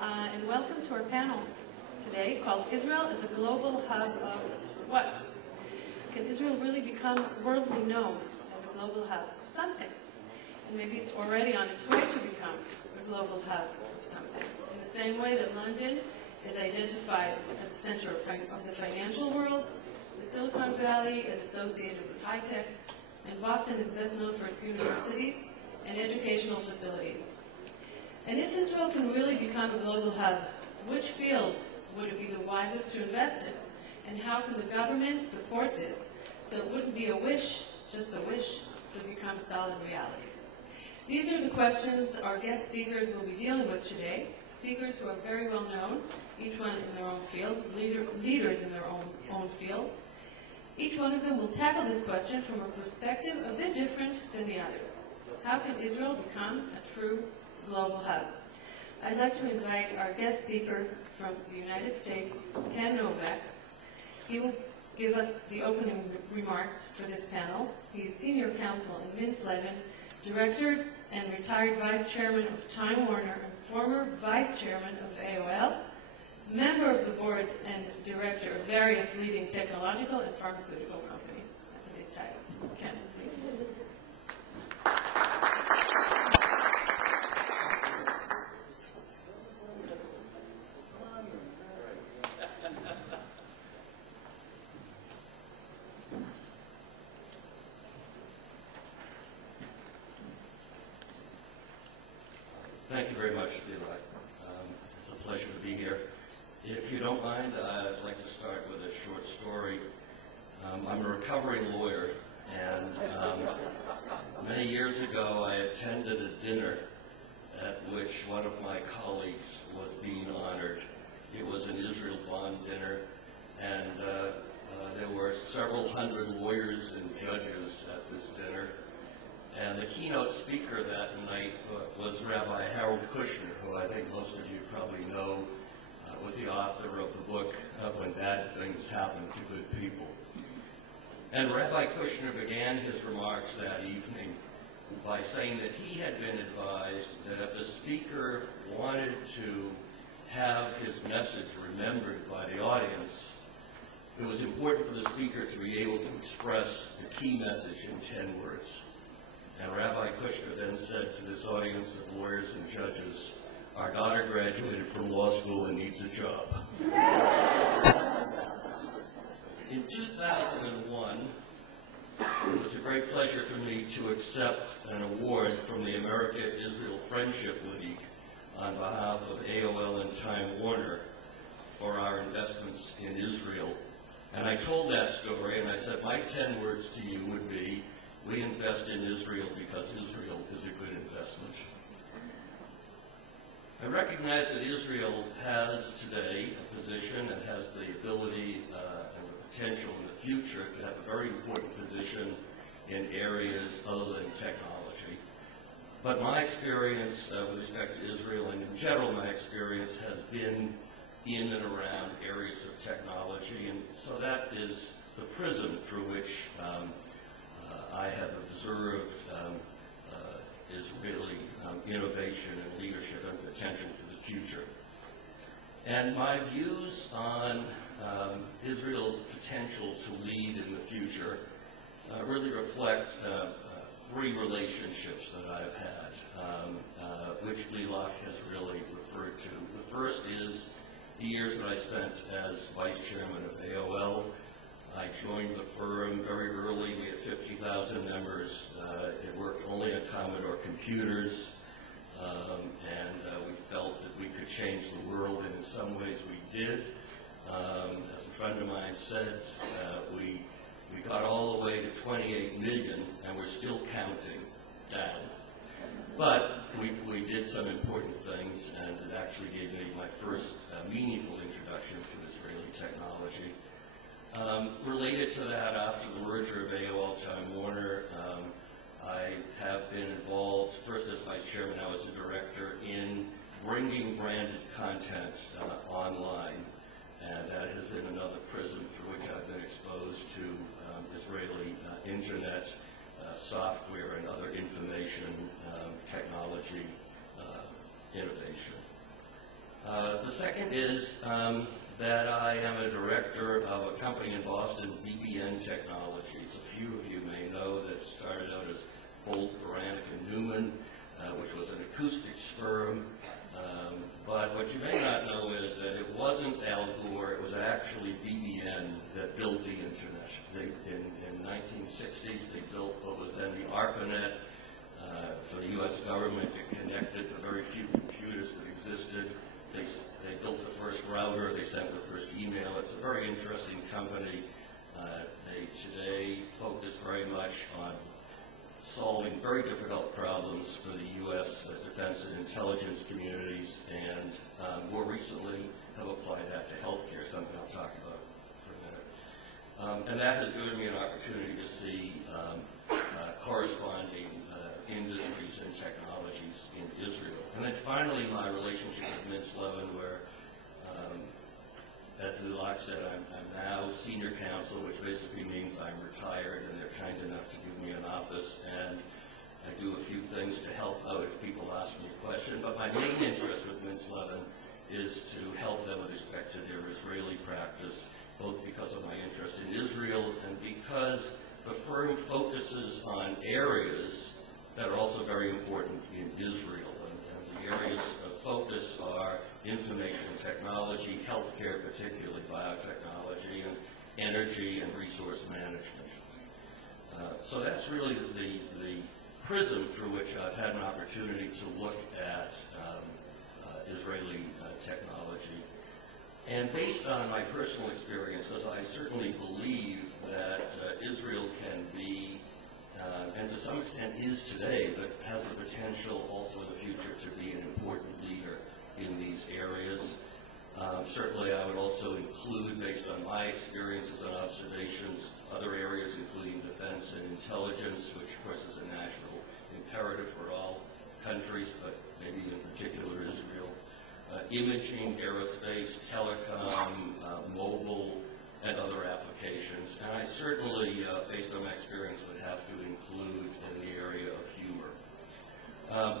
and welcome to our panel today called Israel as a Global Hub of What? Can Israel really become worldly known as a global hub of something? And maybe it's already on its way to become a global hub of something. In the same way that London is identified as the center of the financial world, the Silicon Valley is associated with high tech, and Boston is best known for its universities and educational facilities. And if Israel can really become a global hub, which fields would it be the wisest to invest in? And how can the government support this so it wouldn't be a wish, just a wish, to become solid reality? These are the questions our guest speakers will be dealing with today, speakers who are very well known, each one in their own fields, leaders in their own fields. Each one of them will tackle this question from a perspective a bit different than the others. How can Israel become a true global hub? I'd like to invite our guest speaker from the United States, Ken Novak. He will give us the opening remarks for this panel. He's senior counsel in Mintz-Levin, director and retired vice chairman of Time Warner and former vice chairman of AOL, member of the board and director of various leading technological and pharmaceutical companies. That's a big title. Ken, please. Thank you very much, Levi. It's a pleasure to be here. If you don't mind, I'd like to start with a short story. I'm a recovering lawyer, and many years ago I attended a dinner at which one of my colleagues was being honored. It was an Israel Bond dinner, and there were several hundred lawyers and judges at this dinner. And the keynote speaker that night was Rabbi Harold Kushner, who I think most of you probably know was the author of the book When Bad Things Happen to Good People. And Rabbi Kushner began his remarks that evening by saying that he had been advised that if the speaker wanted to have his message remembered by the audience, it was important for the speaker to be able to express the key message in 10 words. And Rabbi Kushner then said to this audience of lawyers and judges, "Our daughter graduated from law school and needs a job." In 2001, it was a great pleasure for me to accept an award from the America-Israel Friendship League on behalf of AOL and Time Warner for our investments in Israel. And I told that story, and I said my 10 words to you would be, we invest in Israel because Israel is a good investment. I recognize that Israel has today a position and has the ability and the potential in the future to have a very important position in areas other than technology. But my experience with respect to Israel, and in general my experience, has been in and around areas of technology, and so that is the prism through which I have observed Israeli innovation and leadership and potential for the future. And my views on Israel's potential to lead in the future really reflect three relationships that I've had, which Lilach has really referred to. The first is the years that I spent as vice chairman of AOL. I joined the firm very early. We had 50,000 members. It worked only on Commodore computers, and we felt that we could change the world, and in some ways we did. As a friend of mine said, we got all the way to 28 million, and we're still counting down. But we did some important things, and it actually gave me my first meaningful introduction to Israeli technology. Related to that, after the merger of AOL Time Warner, I have been involved, first as vice chairman, I was a director in bringing branded content online, and that has been another prism through which I've been exposed to Israeli internet, software, and other information technology innovation. The second is that I am a director of a company in Boston, BBN Technologies. A few of you may know that it started out as Bolt, Beranek & Newman, which was an acoustics firm. But what you may not know is that it wasn't Al Gore, it was actually BBN that built the internet. In the 1960s, they built what was then the ARPANET for the U.S. government. It connected the very few computers that existed. They built the first router, they sent the first email. It's a very interesting company. They today focus very much on solving very difficult problems for the U.S. defense and intelligence communities, and more recently have applied that to healthcare, something I'll talk about for a minute. And that has given me an opportunity to see corresponding industries and technologies in Israel. And then finally, my relationship with Mintz Levin, where, as Lilach said, I'm now senior counsel, which basically means I'm retired, and they're kind enough to give me an office, and I do a few things to help out if people ask me a question. But my main interest with Mintz Levin is to help them with respect to their Israeli practice, both because of my interest in Israel and because the firm focuses on areas that are also very important in Israel. And the areas of focus are information technology, healthcare, particularly biotechnology, and energy and resource management. So that's really the prism through which I've had an opportunity to look at Israeli technology. And based on my personal experiences, I certainly believe that Israel can be, and to some extent is today, but has the potential also in the future to be an important leader in these areas. Certainly I would also include, based on my experiences and observations, other areas including defense and intelligence, which of course is a national imperative for all countries, but maybe in particular Israel. Imaging, aerospace, telecom, mobile, and other applications. And I certainly, based on my experience, would have to include in the area of humor.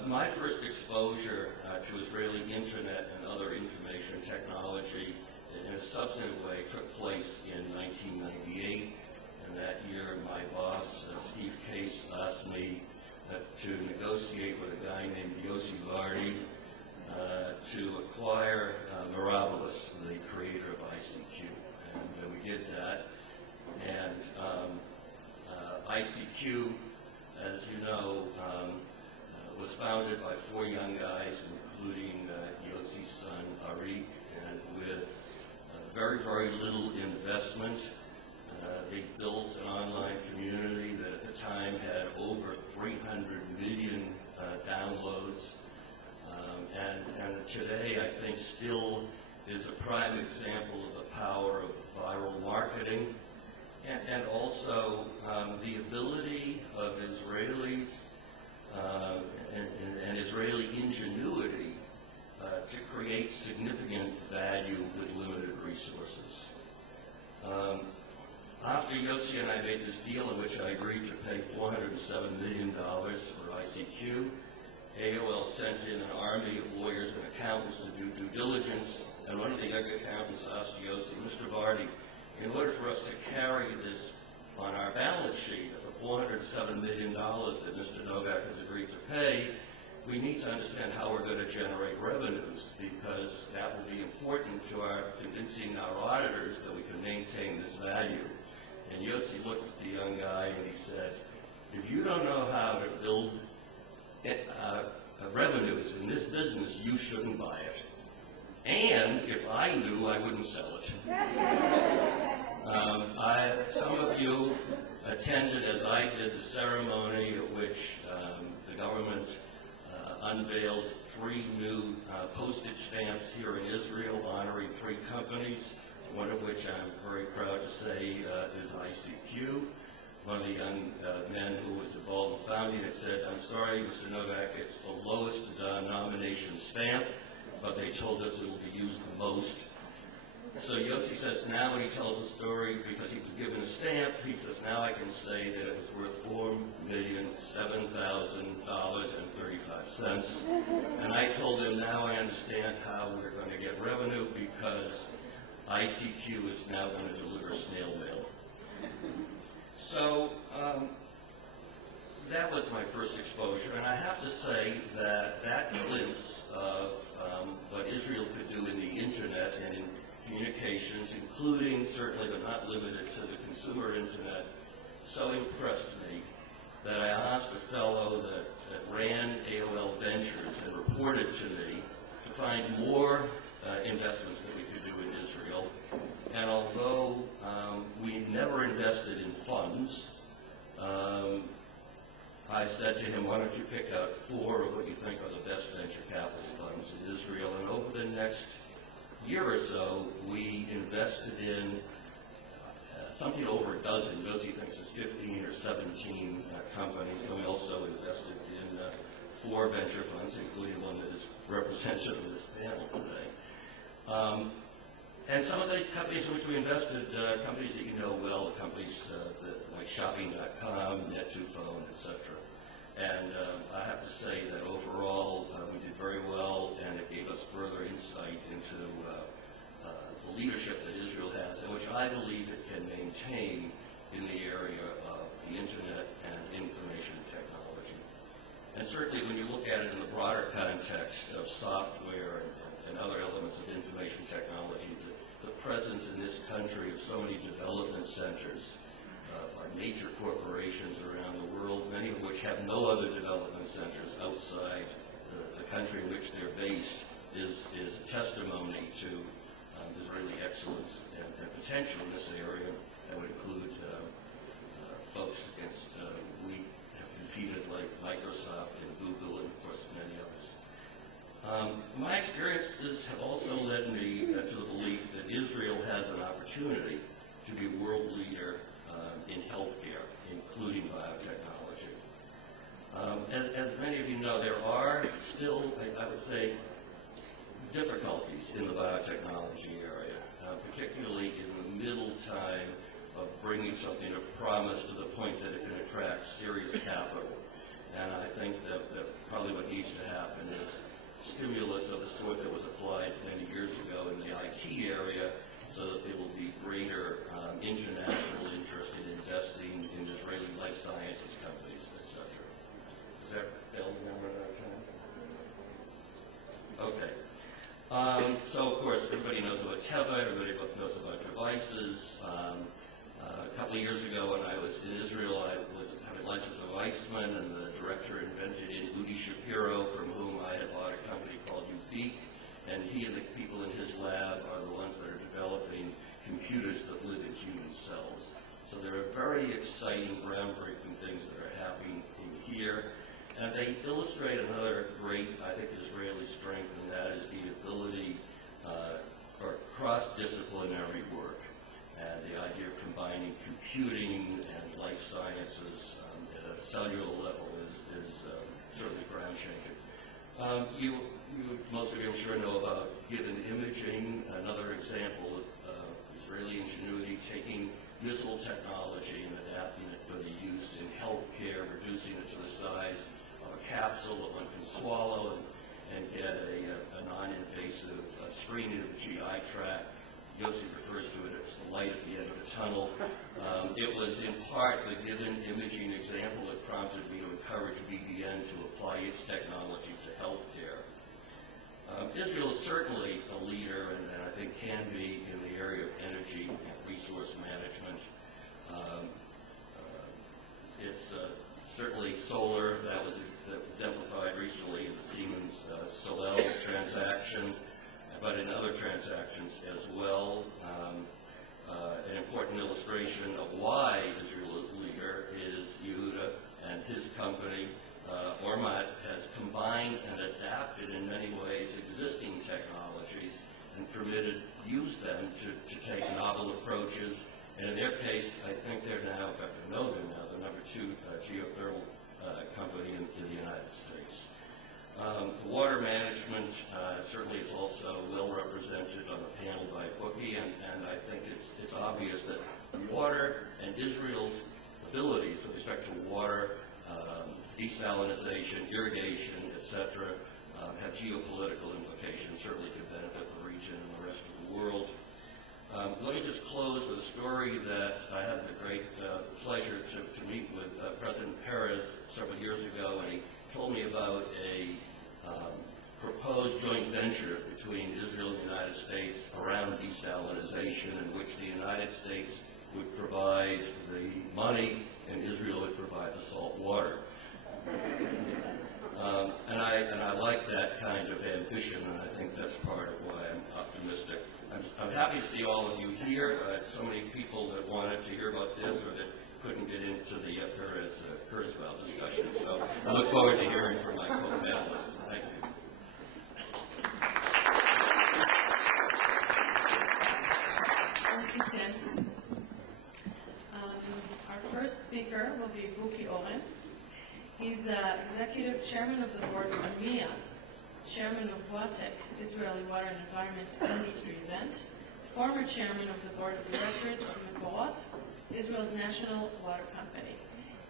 My first exposure to Israeli internet and other information technology in a substantive way took place in 1998. And that year, my boss, Steve Case, asked me to negotiate with a guy named Yossi Vardi to acquire Mirabilis, the creator of ICQ. And we did that. And ICQ, as you know, was founded by 4 young guys, including Yossi's son, Arik, and with very, very little investment. They built an online community that at the time had over 300 million downloads. And today, I think, still is a prime example of the power of viral marketing and also the ability of Israelis and Israeli ingenuity to create significant value with limited resources. After Yossi and I made this deal in which I agreed to pay $407 million for ICQ, AOL sent in an army of lawyers and accountants to do due diligence, and one of the young accountants asked Yossi, Mr. Vardi, in order for us to carry this on our balance sheet, the $407 million that Mr. Novak has agreed to pay, we need to understand how we're going to generate revenues, because that will be important to our convincing our auditors that we can maintain this value. And Yossi looked at the young guy and he said, if you don't know how to build revenues in this business, you shouldn't buy it. And if I knew, I wouldn't sell it. Some of you attended, as I did, the ceremony at which the government unveiled 3 new postage stamps here in Israel honoring 3 companies, one of which I'm very proud to say is ICQ. One of the young men who was involved in founding it said, I'm sorry, Mr. Novak, it's the lowest denomination stamp, but they told us it will be used the most. So Yossi says now when he tells the story, because he was given a stamp, he says now I can say that it was worth $4,007,035. And I told him now I understand how we're going to get revenue because ICQ is now going to deliver snail mail. So that was my first exposure, and I have to say that that glimpse of what Israel could do in the internet and in communications, including certainly but not limited to the consumer internet, so impressed me that I asked a fellow that ran AOL Ventures and reported to me to find more investments that we could do in Israel. And although we never invested in funds, I said to him, why don't you pick out 4 of what you think are the best venture capital funds in Israel? And over the next year or so, we invested in something over a dozen. Yossi thinks it's 15 or 17 companies. And we also invested in 4 venture funds, including one that is represented in this panel today. And some of the companies in which we invested, companies that you know well, companies like Shopping.com, Net2Phone, etc. And I have to say that overall we did very well, and it gave us further insight into the leadership that Israel has, and which I believe it can maintain in the area of the internet and information technology. And certainly when you look at it in the broader context of software and other elements of information technology, the presence in this country of so many development centers by major corporations around the world, many of which have no other development centers outside the country in which they're based, is a testimony to Israeli excellence and potential in this area. That would include folks against we have competed like Microsoft and Google and of course many others. My experiences have also led me to the belief that Israel has an opportunity to be a world leader in healthcare, including biotechnology. As many of you know, there are still, I would say, difficulties in the biotechnology area, particularly in the middle time of bringing something of promise to the point that it can attract serious capital. And I think that probably what needs to happen is stimulus of the sort that was applied many years ago in the IT area, so that there will be greater international interest in investing in Israeli life sciences companies, etc. Is that Bill? Remember that kind? Okay. So of course everybody knows about Teva, everybody knows about devices. A couple of years ago when I was in Israel, I was having lunch with a Weissman, and the director invented in Udi Shapiro, from whom I had bought a company called Ubique, and he and the people in his lab are the ones that are developing computers that live in human cells. So there are very exciting, groundbreaking things that are happening in here, and they illustrate another great, I think, Israeli strength, and that is the ability for cross-disciplinary work. And the idea of combining computing and life sciences at a cellular level is certainly ground-shaking. Most of you, I'm sure, know about given imaging, another example of Israeli ingenuity taking missile technology and adapting it for the use in healthcare, reducing it to the size of a capsule that one can swallow and get a non-invasive screening of the GI tract. Yossi refers to it as the light at the end of the tunnel. It was in part the given imaging example that prompted me to encourage BBN to apply its technology to healthcare. Israel is certainly a leader, and I think can be, in the area of energy and resource management. It's certainly solar. That was exemplified recently in the Siemens Solel transaction, but in other transactions as well. An important illustration of why Israel is a leader is Yehuda and his company, Ormat, has combined and adapted in many ways existing technologies and used them to take novel approaches. And in their case, I think they're now, in fact I know they're now the #2 geothermal company in the United States. Water management certainly is also well represented on the panel by Bookie, and I think it's obvious that water and Israel's abilities with respect to water, desalinization, irrigation, etc., have geopolitical implications, certainly could benefit the region and the rest of the world. Let me just close with a story that I had the great pleasure to meet with President Peres several years ago, and he told me about a proposed joint venture between Israel and the United States around desalinization, in which the United States would provide the money and Israel would provide the salt water. And I like that kind of ambition, and I think that's part of why I'm optimistic. I'm happy to see all of you here. So many people that wanted to hear about this or that couldn't get into the Kurzweil discussion. So I look forward to hearing from my co-panelists. Thank you. Thank you, Ken. Our first speaker will be Bookie Oren. He's executive chairman of the board of AMIA, chairman of WATEC, Israeli Water and Environment Industry Event, former chairman of the board of directors of Mekorot, Israel's national water company.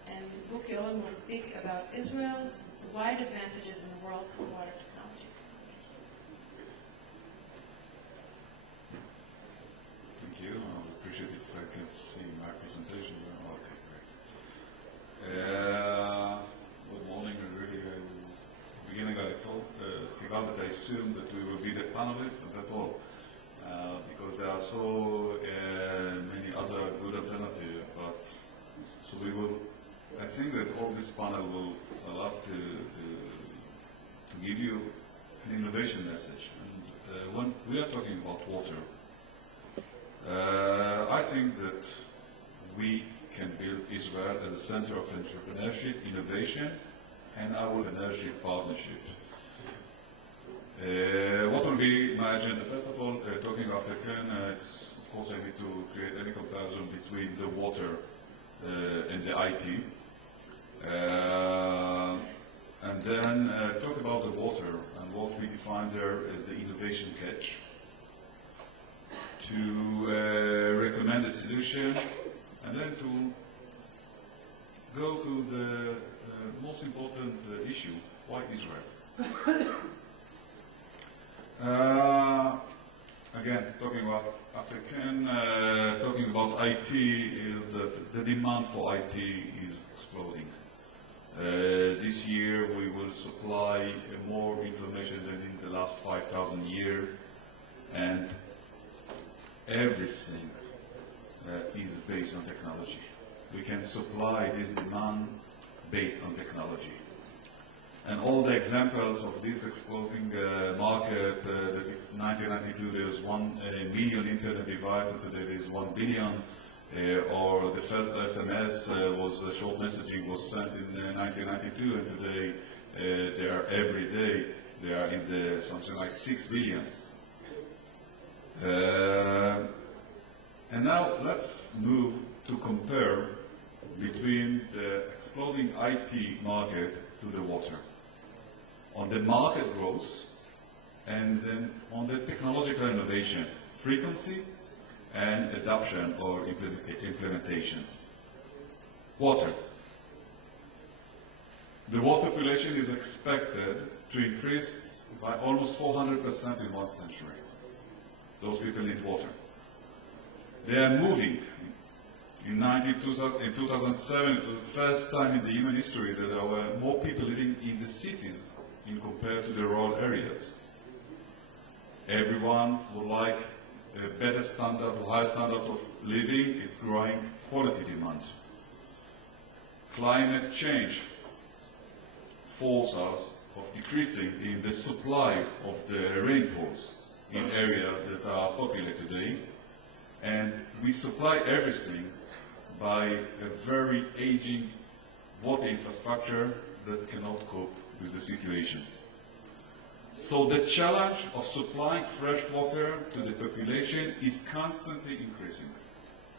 And Bookie Oren will speak about Israel's wide advantages in the world of water technology. Thank you. I would appreciate if I can see my presentation. Okay, great. Good morning, and really, beginning I told Sigal that I assumed that we will be the panelists, and that's all. Because there are so many other good alternatives, but so we will, I think that all this panel will allow to give you an innovation message. And when we are talking about water, I think that we can build Israel as a center of entrepreneurship, innovation, and our energy partnership. What will be my agenda? First of all, talking after Ken, it's, of course, I need to create any comparison between the water and the IT. And then talk about the water and what we define there as the innovation catch. To recommend a solution, and then to go to the most important issue, why Israel? Again, talking about, after Ken, talking about IT is that the demand for IT is exploding. This year we will supply more information than in the last 5,000 years, and everything is based on technology. We can supply this demand based on technology. And all the examples of this exploding market, that in 1992 there was 1 million internet devices, and today there is 1 billion, or the first SMS short messaging was sent in 1992, and today they are every day, they are in the something like 6 billion. And now let's move to compare between the exploding IT market to the water. On the market growth, and then on the technological innovation, frequency and adoption or implementation. Water. The world population is expected to increase by almost 400% in 1 century. Those people need water. They are moving. In 2007, it was the first time in the human history that there were more people living in the cities in compared to the rural areas. Everyone would like a better standard, a higher standard of living. Is growing quality demand. Climate change forces us of decreasing in the supply of the rainfalls in areas that are popular today, and we supply everything by a very aging water infrastructure that cannot cope with the situation. So the challenge of supplying fresh water to the population is constantly increasing,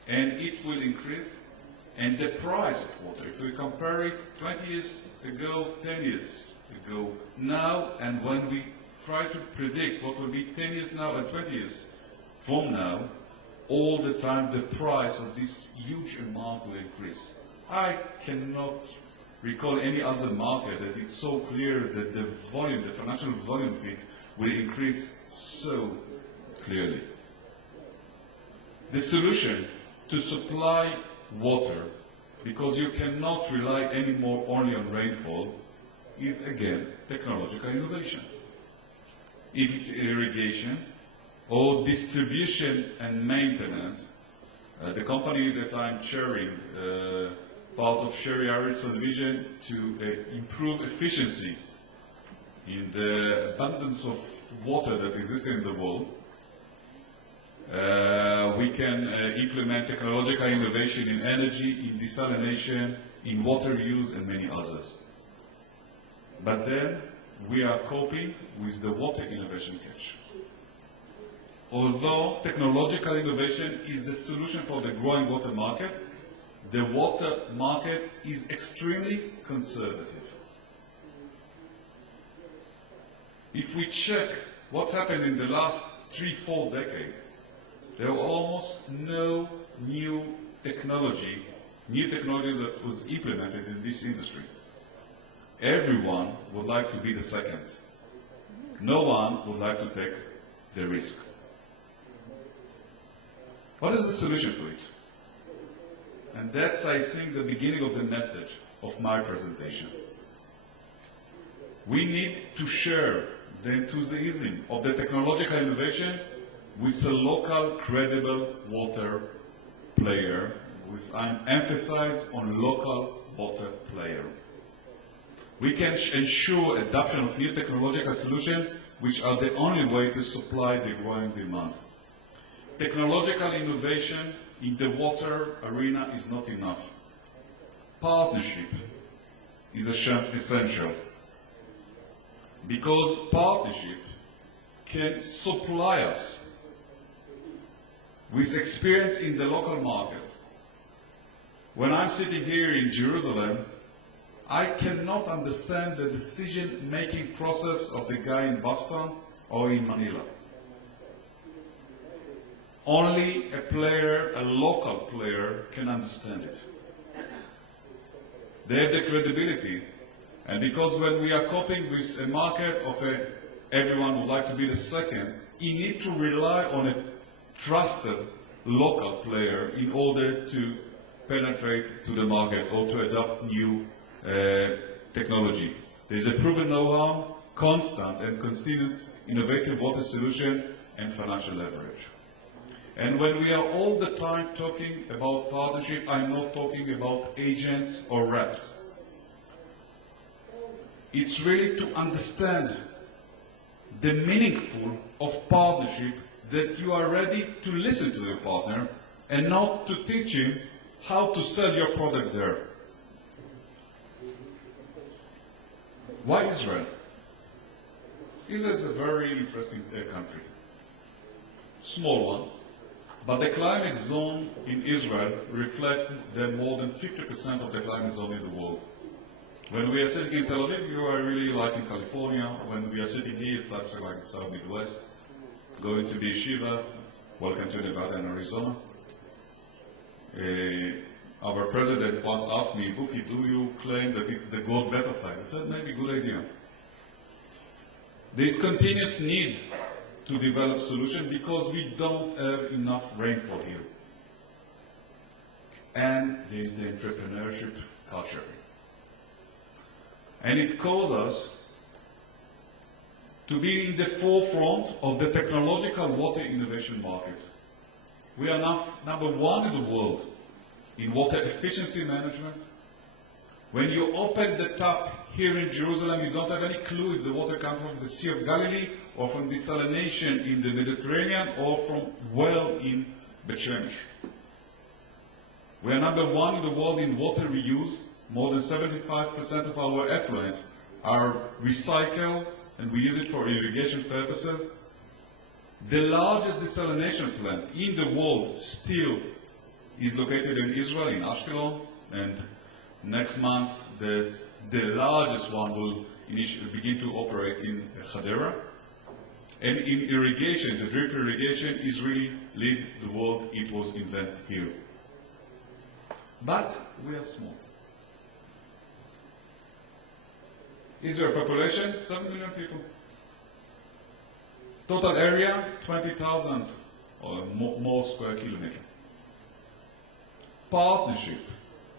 and it will increase. And the price of water, if we compare it 20 years ago, 10 years ago now, and when we try to predict what will be 10 years now and 20 years from now, all the time the price of this huge amount will increase. I cannot recall any other market that it's so clear that the volume, the financial volume of it will increase so clearly. The solution to supply water, because you cannot rely anymore only on rainfall, is again technological innovation. If it's irrigation or distribution and maintenance, the company that I'm chairing, part of Sherry Harrison vision to improve efficiency in the abundance of water that exists in the world, we can implement technological innovation in energy, in desalination, in water use, and many others. But then we are coping with the water innovation catch. Although technological innovation is the solution for the growing water market, the water market is extremely conservative. If we check what's happened in the last 3-4 decades, there were almost no new technology that was implemented in this industry. Everyone would like to be the second. No one would like to take the risk. What is the solution for it? And that's, I think, the beginning of the message of my presentation. We need to share the enthusiasm of the technological innovation with a local, credible water player, with an emphasis on local water player. We can ensure adoption of new technological solutions, which are the only way to supply the growing demand. Technological innovation in the water arena is not enough. Partnership is essential, because partnership can supply us with experience in the local market. When I'm sitting here in Jerusalem, I cannot understand the decision-making process of the guy in Boston or in Manila. Only a player, a local player, can understand it. They have the credibility, and because when we are coping with a market of everyone would like to be the second, you need to rely on a trusted local player in order to penetrate to the market or to adopt new technology. There is a proven know-how, constant and continuous innovative water solution, and financial leverage. And when we are all the time talking about partnership, I'm not talking about agents or reps. It's really to understand the meaningful of partnership, that you are ready to listen to your partner and not to teach him how to sell your product there. Why Israel? Israel is a very interesting country. Small one, but the climate zone in Israel reflects more than 50% of the climate zone in the world. When we are sitting in Tel Aviv, you are really like in California. When we are sitting here, it's actually like the South Midwest. Going to be yeshiva, welcome to Nevada and Arizona. Our president once asked me, Buki, do you claim that it's the gold better side? I said, maybe good idea. There is continuous need to develop solutions because we don't have enough rainfall here. And there is the entrepreneurship culture. And it calls us to be in the forefront of the technological water innovation market. We are now number one in the world in water efficiency management. When you open the tap here in Jerusalem, you don't have any clue if the water comes from the Sea of Galilee or from desalination in the Mediterranean or from well in Bet Shemesh. We are number one in the world in water reuse. More than 75% of our effluent are recycled and we use it for irrigation purposes. The largest desalination plant in the world still is located in Israel, in Ashkelon, and next month the largest one will begin to operate in Hadera. And in irrigation, the drip irrigation is really lead the world. It was invented here. But we are small. Israel population, 7 million people. Total area, 20,000 or more square kilometers. Partnership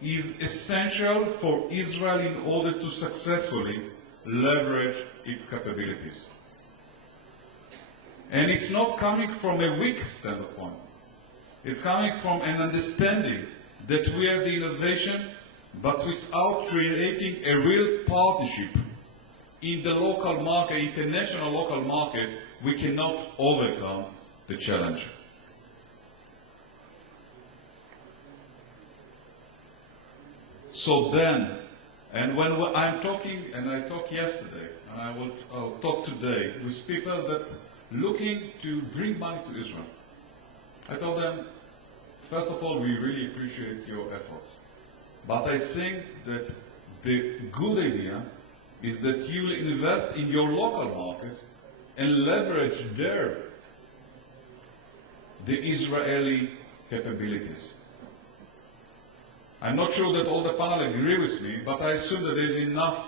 is essential for Israel in order to successfully leverage its capabilities. And it's not coming from a weak standpoint. It's coming from an understanding that we have the innovation, but without creating a real partnership in the local market, international local market, we cannot overcome the challenge. So then, and when I'm talking, and I talked yesterday, and I'll talk today with people that looking to bring money to Israel, I told them, first of all, we really appreciate your efforts. But I think that the good idea is that you will invest in your local market and leverage there the Israeli capabilities. I'm not sure that all the panel agree with me, but I assume that there is enough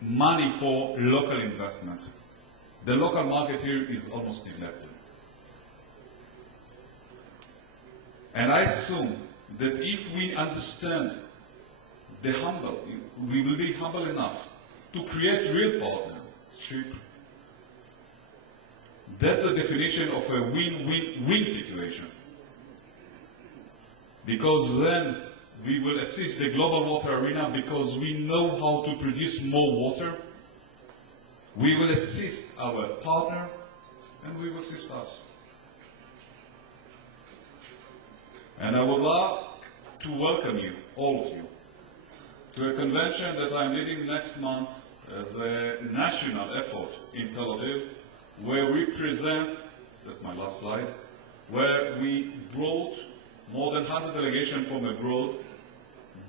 money for local investment. The local market here is almost neglected. And I assume that if we understand the humble, we will be humble enough to create real partnership. That's the definition of a win-win-win situation. Because then we will assist the global water arena because we know how to produce more water. We will assist our partner and we will assist us. And I would like to welcome you, all of you, to a convention that I'm leading next month as a national effort in Tel Aviv, where we present, that's my last slide, where we brought more than 100 delegations from abroad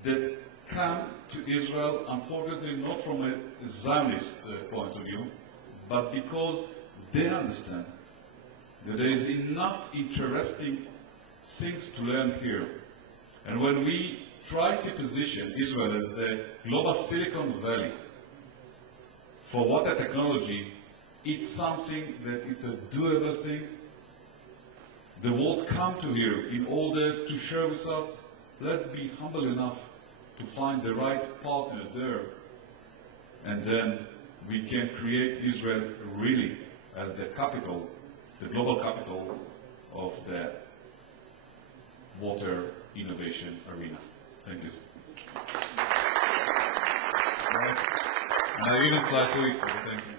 that come to Israel, unfortunately not from a Zionist point of view, but because they understand that there is enough interesting things to learn here. And when we try to position Israel as the global Silicon Valley for water technology, it's something that it's a doable thing. The world come to here in order to share with us. Let's be humble enough to find the right partner there. And then we can create Israel really as the capital, the global capital of the water innovation arena. Thank you. Now, even slightly, thank you.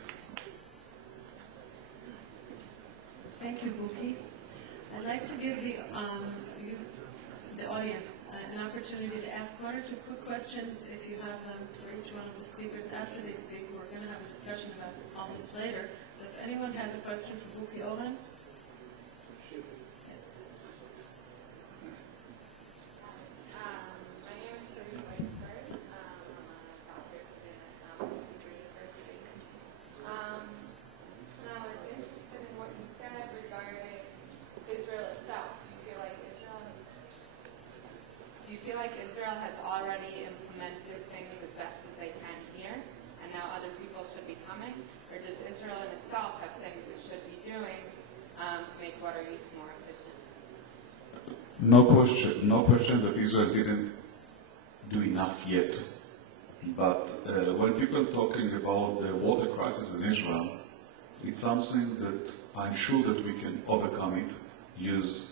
Thank you, Buki. I'd like to give the audience an opportunity to ask one or two quick questions if you have them for each one of the speakers after they speak. We're going to have a discussion about all this later. So if anyone has a question for Buki Oren. Yes. My name is Sophie Weisberg. I'm a doctorate student at University. Now, I was interested in what you said regarding Israel itself. Do you feel like Israel has already implemented things as best as they can here, and now other people should be coming? Or does Israel in itself have things it should be doing to make water use more efficient? No question that Israel didn't do enough yet. But when people are talking about the water crisis in Israel, it's something that I'm sure that we can overcome it, use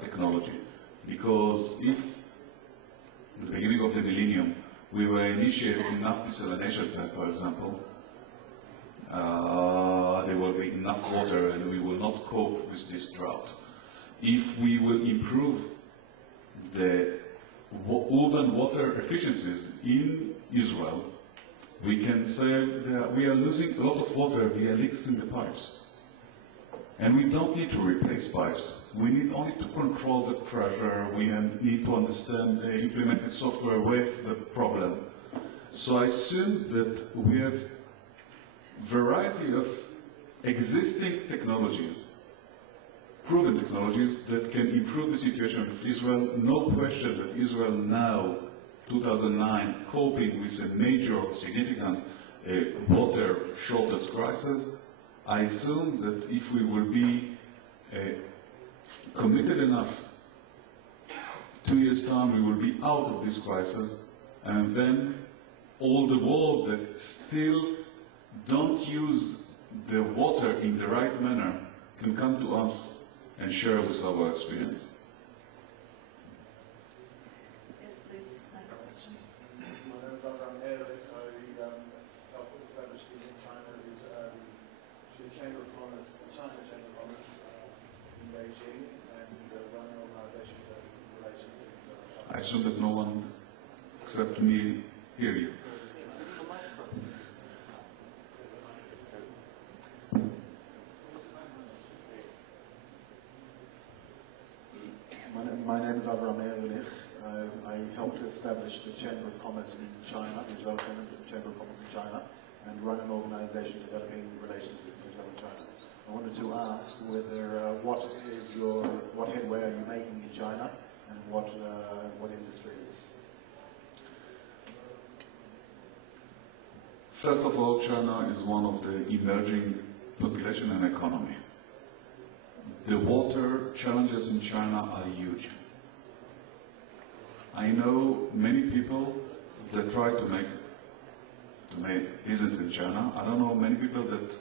technology. Because if, at the beginning of the millennium, we were initiating enough desalination plant, for example, there will be enough water and we will not cope with this drought. If we will improve the urban water efficiencies in Israel, we can say that we are losing a lot of water via leaks in the pipes. And we don't need to replace pipes. We need only to control the pressure. We need to understand the implemented software, where's the problem. So I assume that we have variety of existing technologies, proven technologies that can improve the situation of Israel. No question that Israel now, 2009, coping with a major significant water shortage crisis. I assume that if we will be committed enough, 2 years' time we will be out of this crisis, and then all the world that still don't use the water in the right manner can come to us and share with our experience. Yes, please. Last question. My name is Abraham. I established in China the Chamber of Commerce, the China Chamber of Commerce in Beijing, and run an organization that relates to I assume that no one except me hear you. My name is Abraham. I helped establish the Chamber of Commerce in China, the Israel Chamber of Commerce in China, and run an organization developing relations between Israel and China. I wanted to ask whether what headway are you making in China, and what industries? First of all, China is one of the emerging population and economy. The water challenges in China are huge. I know many people that try to make business in China. I don't know many people that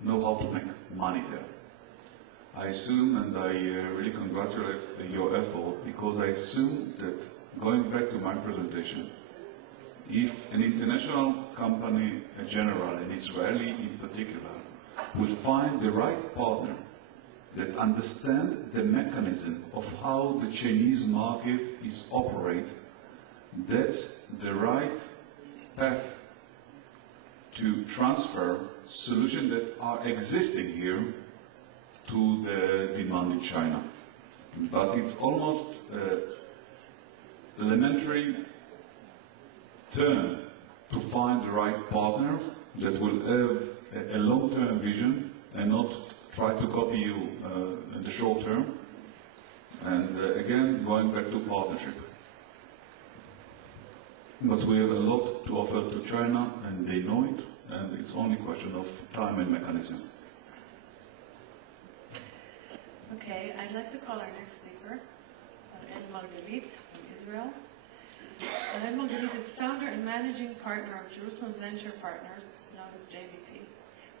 know how to make money there. I assume, and I really congratulate your effort, because I assume that, going back to my presentation, if an international company, a general, an Israeli in particular, would find the right partner that understand the mechanism of how the Chinese market is operate, that's the right path to transfer solutions that are existing here to the demand in China. But it's almost elementary turn to find the right partner that will have a long-term vision and not try to copy you in the short term. And again, going back to partnership. But we have a lot to offer to China, and they know it, and it's only a question of time and mechanism. Okay, I'd like to call our next speaker, Ed Margalit from Israel. Ed Margalit is founder and managing partner of Jerusalem Venture Partners, known as JVP,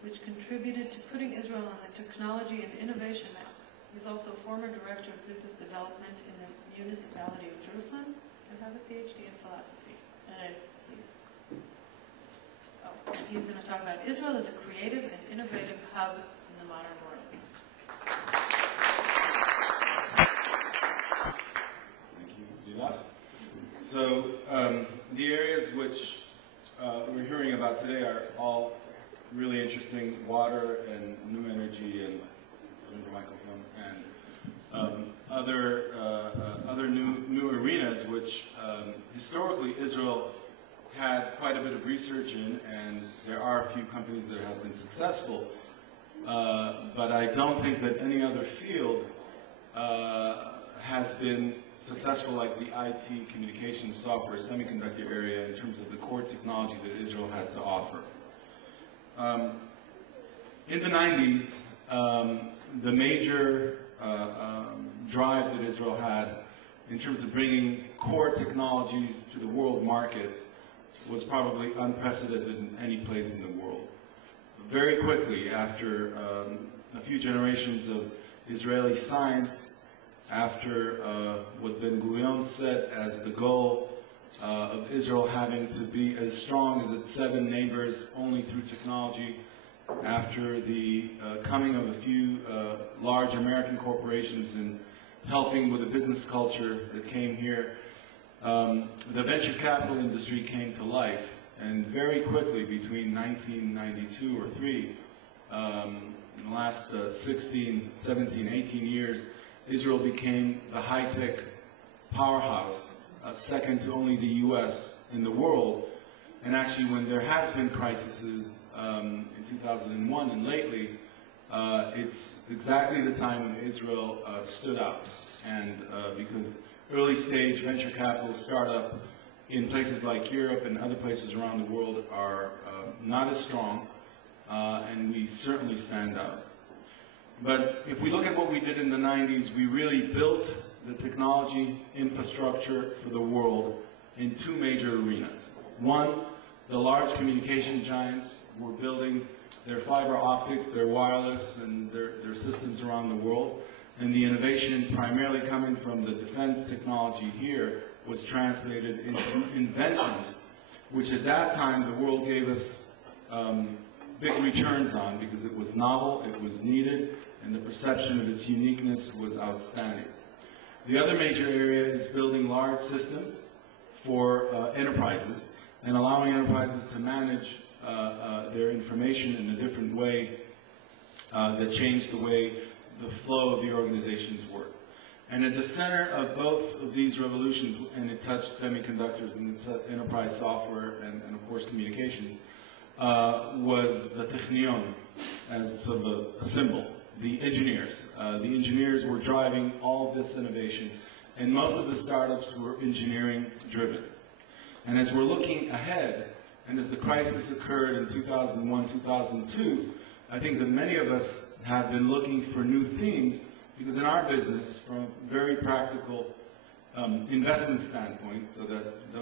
which contributed to putting Israel on the technology and innovation map. He's also former director of business development in the municipality of Jerusalem and has a PhD in philosophy. Please. Oh, he's going to talk about Israel as a creative and innovative hub in the modern world. Thank you, Lilach. So the areas which we're hearing about today are all really interesting: water and new energy and microphone and other new arenas which historically Israel had quite a bit of research in, and there are a few companies that have been successful. But I don't think that any other field has been successful like the IT, communications, software, semiconductor area in terms of the core technology that Israel had to offer. In the 90s, the major drive that Israel had in terms of bringing core technologies to the world markets was probably unprecedented in any place in the world. Very quickly, after a few generations of Israeli science, after what Ben-Gurion said as the goal of Israel having to be as strong as its 7 neighbors only through technology, after the coming of a few large American corporations and helping with the business culture that came here, the venture capital industry came to life. And very quickly, between 1992 or 3, in the last 16, 17, 18 years, Israel became the high-tech powerhouse, second to only the US in the world, And actually, when there has been crises in 2001 and lately, it's exactly the time when Israel stood out. And because early stage venture capital startup in places like Europe and other places around the world are not as strong, and we certainly stand out. But if we look at what we did in the 90s, we really built the technology infrastructure for the world in two major arenas. One, the large communication giants were building their fiber optics, their wireless, and their systems around the world. And the innovation primarily coming from the defense technology here was translated into inventions, which at that time the world gave us big returns on because it was novel, it was needed, and the perception of its uniqueness was outstanding. The other major area is building large systems for enterprises and allowing enterprises to manage their information in a different way that changed the way the flow of the organizations work. And at the center of both of these revolutions, and it touched semiconductors and enterprise software and of course communications, was the Technion as sort of a symbol. The engineers. The engineers were driving all of this innovation, and most of the startups were engineering driven. And as we're looking ahead, and as the crisis occurred in 2001, 2002, I think that many of us have been looking for new themes, because in our business, from a very practical investment standpoint, so that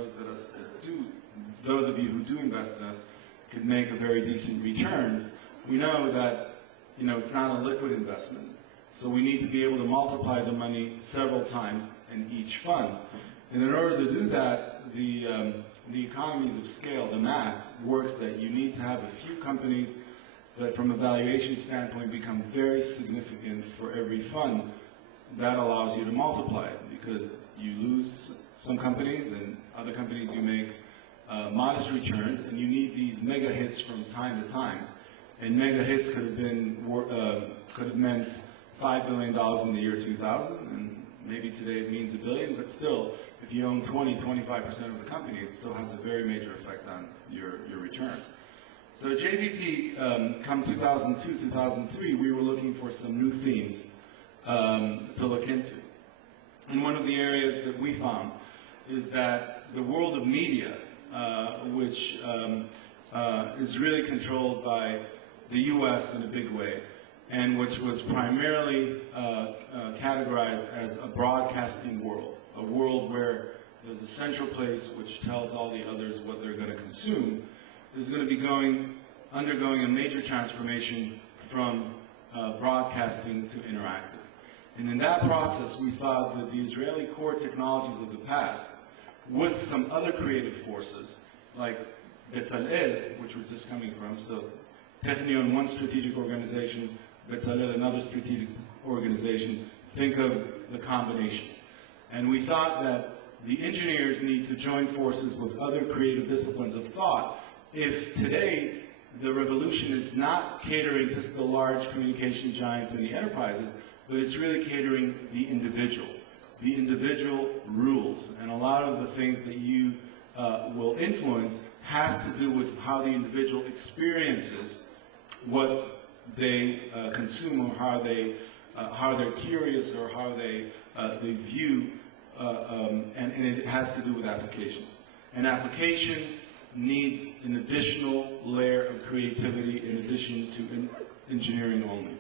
those of you who do invest in us could make a very decent returns, we know that it's not a liquid investment. So we need to be able to multiply the money several times in each fund. And in order to do that, the economies of scale, the math, works that you need to have a few companies that from a valuation standpoint become very significant for every fund. That allows you to multiply it, because you lose some companies and other companies you make modest returns, and you need these mega hits from time to time. And mega hits could have meant $5 billion in the year 2000, and maybe today it means $1 billion, but still, if you own 20-25% of the company, it still has a very major effect on your returns. So at JVP, come 2002, 2003, we were looking for some new themes to look into. And one of the areas that we found is that the world of media, which is really controlled by the U.S. in a big way, and which was primarily categorized as a broadcasting world, a world where there's a central place which tells all the others what they're going to consume, is going to be undergoing a major transformation from broadcasting to interactive. And in that process, we thought that the Israeli core technologies of the past, with some other creative forces, like Bezalel, which was just coming from, so Technion, one strategic organization, Bezalel, another strategic organization, think of the combination. And we thought that the engineers need to join forces with other creative disciplines of thought if today the revolution is not catering just the large communication giants and the enterprises, but it's really catering the individual. The individual rules. And a lot of the things that you will influence has to do with how the individual experiences what they consume, or how they're curious, or how they view, and it has to do with applications. An application needs an additional layer of creativity in addition to engineering only.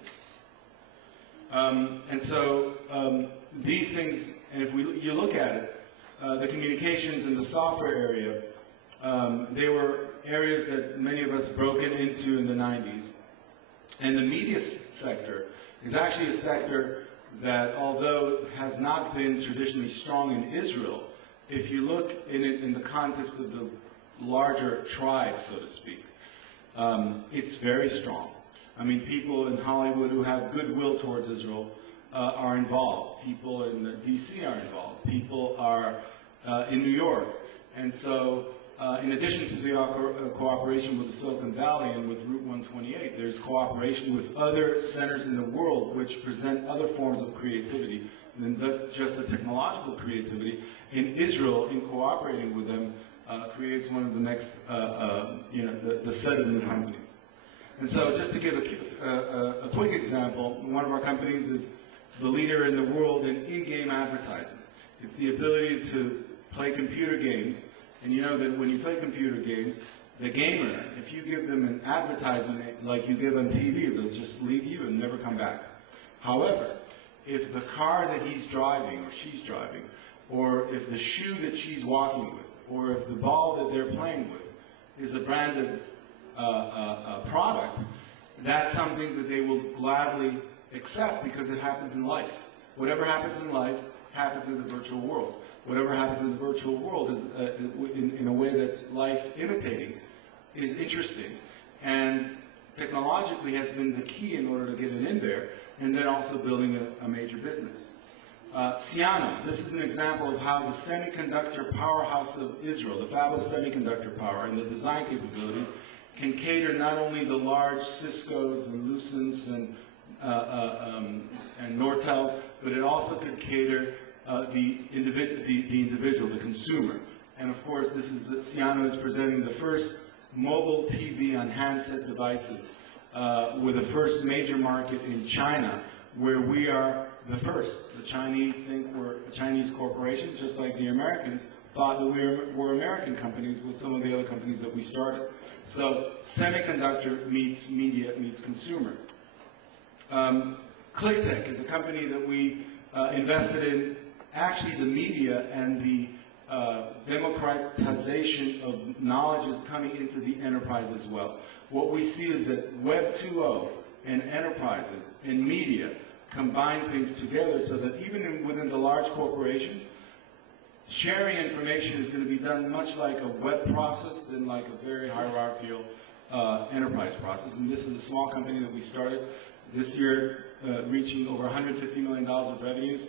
And so these things, and if you look at it, the communications and the software area, they were areas that many of us broken into in the 90s. And the media sector is actually a sector that, although has not been traditionally strong in Israel, if you look in it in the context of the larger tribe, so to speak, it's very strong. I mean, people in Hollywood who have goodwill towards Israel are involved. People in DC are involved. People are in New York. And so, in addition to the cooperation with the Silicon Valley and with Route 128, there's cooperation with other centers in the world which present other forms of creativity than just the technological creativity. In Israel, in cooperating with them, creates one of the next, the set of new companies. And so just to give a quick example, one of our companies is the leader in the world in in-game advertising. It's the ability to play computer games, and you know that when you play computer games, the gamer, if you give them an advertisement like you give on TV, they'll just leave you and never come back. However, if the car that he's driving or she's driving, or if the shoe that she's walking with, or if the ball that they're playing with is a branded product, that's something that they will gladly accept because it happens in life. Whatever happens in life happens in the virtual world. Whatever happens in the virtual world is, in a way that's life imitating, is interesting. And technologically has been the key in order to get it in there, and then also building a major business. Ciano, this is an example of how the semiconductor powerhouse of Israel, the fabless semiconductor power and the design capabilities, can cater not only the large Ciscos and Lucents and Nortels, but it also could cater the individual, the consumer. And of course, Ciano is presenting the first mobile TV on handset devices with the first major market in China, where we are the first. The Chinese think we're a Chinese corporation, just like the Americans thought that we were American companies with some of the other companies that we started. So semiconductor meets media meets consumer. ClickTech is a company that we invested in, actually the media and the democratization of knowledge is coming into the enterprise as well. What we see is that Web 2.0 and enterprises and media combine things together so that even within the large corporations, sharing information is going to be done much like a web process than like a very hierarchical enterprise process. And this is a small company that we started this year, reaching over $150 million of revenues,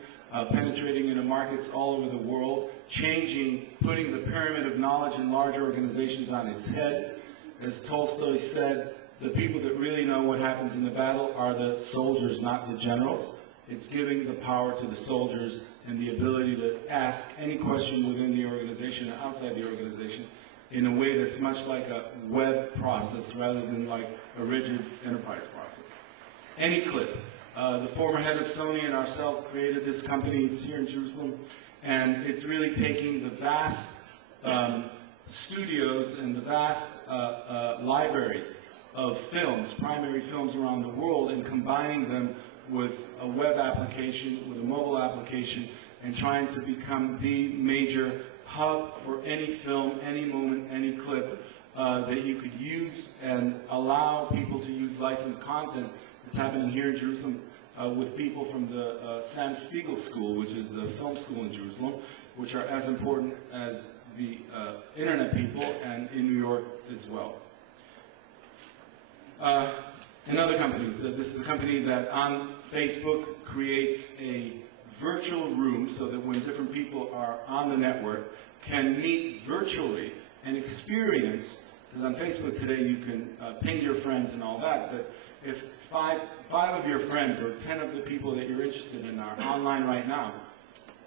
penetrating into markets all over the world, putting the pyramid of knowledge in large organizations on its head. As Tolstoy said, the people that really know what happens in the battle are the soldiers, not the generals. It's giving the power to the soldiers and the ability to ask any question within the organization and outside the organization in a way that's much like a web process rather than like a rigid enterprise process. AnyClip, the former head of Sony and ourselves created this company. It's here in Jerusalem, and it's really taking the vast studios and the vast libraries of films, primary films around the world, and combining them with a web application, with a mobile application, and trying to become the major hub for any film, any moment, any clip that you could use and allow people to use licensed content. It's happening here in Jerusalem with people from the Sam Spiegel School, which is the film school in Jerusalem, which are as important as the internet people, and in New York as well. And other companies. This is a company that on Facebook creates a virtual room so that when different people are on the network can meet virtually and experience, because on Facebook today you can ping your friends and all that, but if five of your friends or 10 of the people that you're interested in are online right now,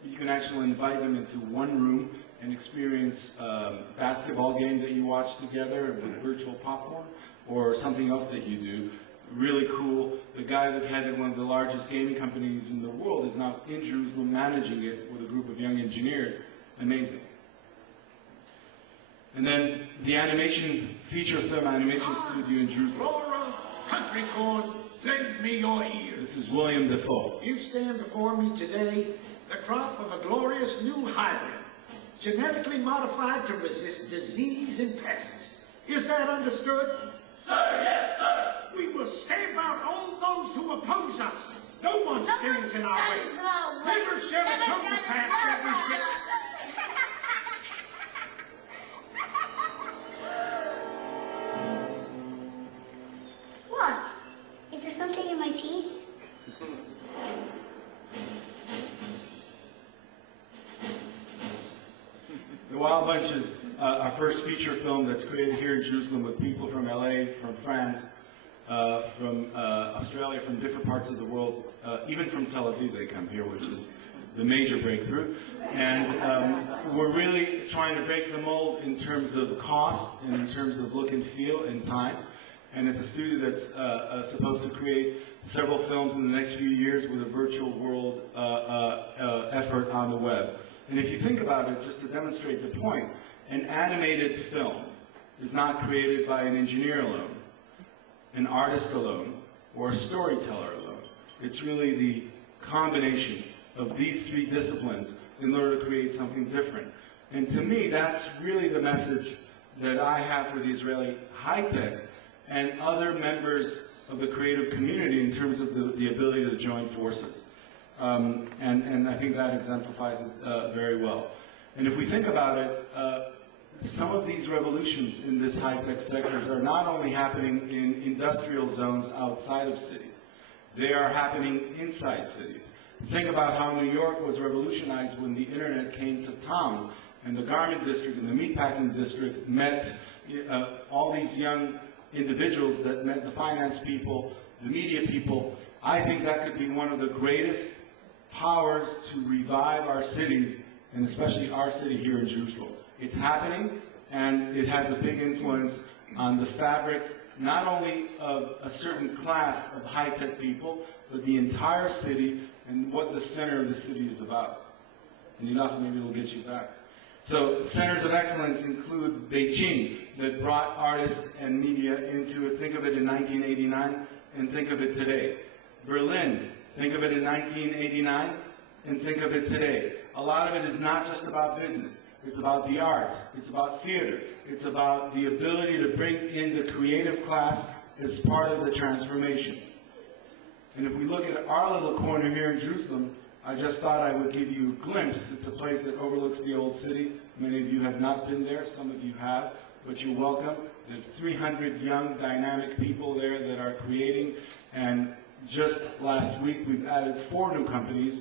you can actually invite them into one room and experience a basketball game that you watch together with virtual popcorn or something else that you do. Really cool. The guy that headed one of the largest gaming companies in the world is now in Jerusalem managing it with a group of young engineers. Amazing. And then the feature film animation studio in Jerusalem. Flora, country corn, lend me your ears. This is William Defoe. You stand before me today, the crop of a glorious new hybrid, genetically modified to resist disease and pests. Is that understood? Sir, yes, sir. We will stamp out all those who oppose us. No one stands in our way. Never shall it come to pass that we shall... What? Is there something in my teeth? The Wild Bunch is our first feature film that's created here in Jerusalem with people from LA, from France, from Australia, from different parts of the world, even from Tel Aviv they come here, which is the major breakthrough. And we're really trying to break the mold in terms of cost and in terms of look and feel and time. And it's a studio that's supposed to create several films in the next few years with a virtual world effort on the web. And if you think about it, just to demonstrate the point, an animated film is not created by an engineer alone, an artist alone, or a storyteller alone. It's really the combination of these three disciplines in order to create something different. And to me, that's really the message that I have for the Israeli high-tech and other members of the creative community in terms of the ability to join forces. And I think that exemplifies it very well. And if we think about it, some of these revolutions in this high-tech sectors are not only happening in industrial zones outside of city, they are happening inside cities. Think about how New York was revolutionized when the internet came to town, and the garment district and the meatpacking district met all these young individuals that met the finance people, the media people. I think that could be one of the greatest powers to revive our cities, and especially our city here in Jerusalem. It's happening, and it has a big influence on the fabric, not only of a certain class of high-tech people, but the entire city and what the center of the city is about. And enough, maybe it'll get you back. So centers of excellence include Beijing, that brought artists and media into it. Think of it in 1989, and think of it today. Berlin, think of it in 1989, and think of it today. A lot of it is not just about business. It's about the arts. It's about theater. It's about the ability to bring in the creative class as part of the transformation. And if we look at our little corner here in Jerusalem, I just thought I would give you a glimpse. It's a place that overlooks the old city. Many of you have not been there. Some of you have, but you're welcome. There's 300 young, dynamic people there that are creating. And just last week, we've added 4 new companies,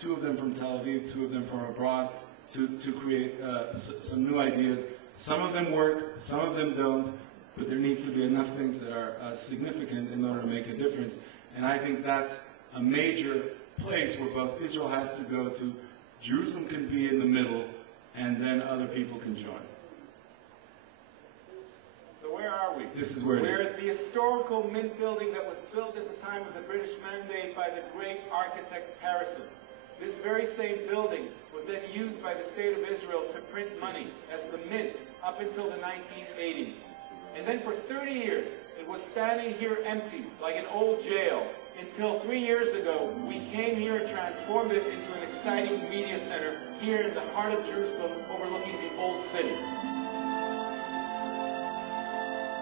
2 of them from Tel Aviv, 2 of them from abroad, to create some new ideas. Some of them work, some of them don't, but there needs to be enough things that are significant in order to make a difference. And I think that's a major place where both Israel has to go to. Jerusalem can be in the middle, and then other people can join. So where are we? This is where it is. We're at the historical mint building that was built at the time of the British Mandate by the great architect Harrison. This very same building was then used by the State of Israel to print money as the mint up until the 1980s. And then for 30 years, it was standing here empty, like an old jail, until 3 years ago, we came here and transformed it into an exciting media center here in the heart of Jerusalem, overlooking the old city.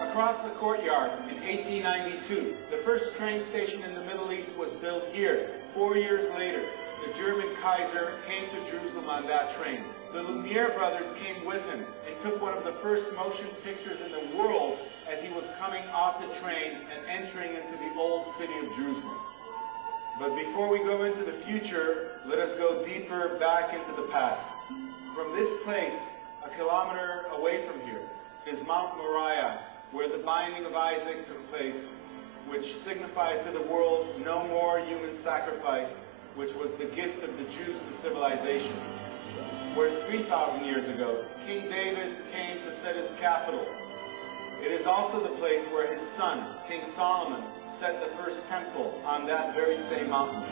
Across the courtyard in 1892, the first train station in the Middle East was built here. 4 years later, the German Kaiser came to Jerusalem on that train. The Lumiere brothers came with him and took one of the first motion pictures in the world as he was coming off the train and entering into the old city of Jerusalem. But before we go into the future, let us go deeper back into the past. From this place, a kilometer away from here, is Mount Moriah, where the binding of Isaac took place, which signified to the world no more human sacrifice, which was the gift of the Jews to civilization. Where 3,000 years ago, King David came to set his capital. It is also the place where his son, King Solomon, set the first temple on that very same mountain.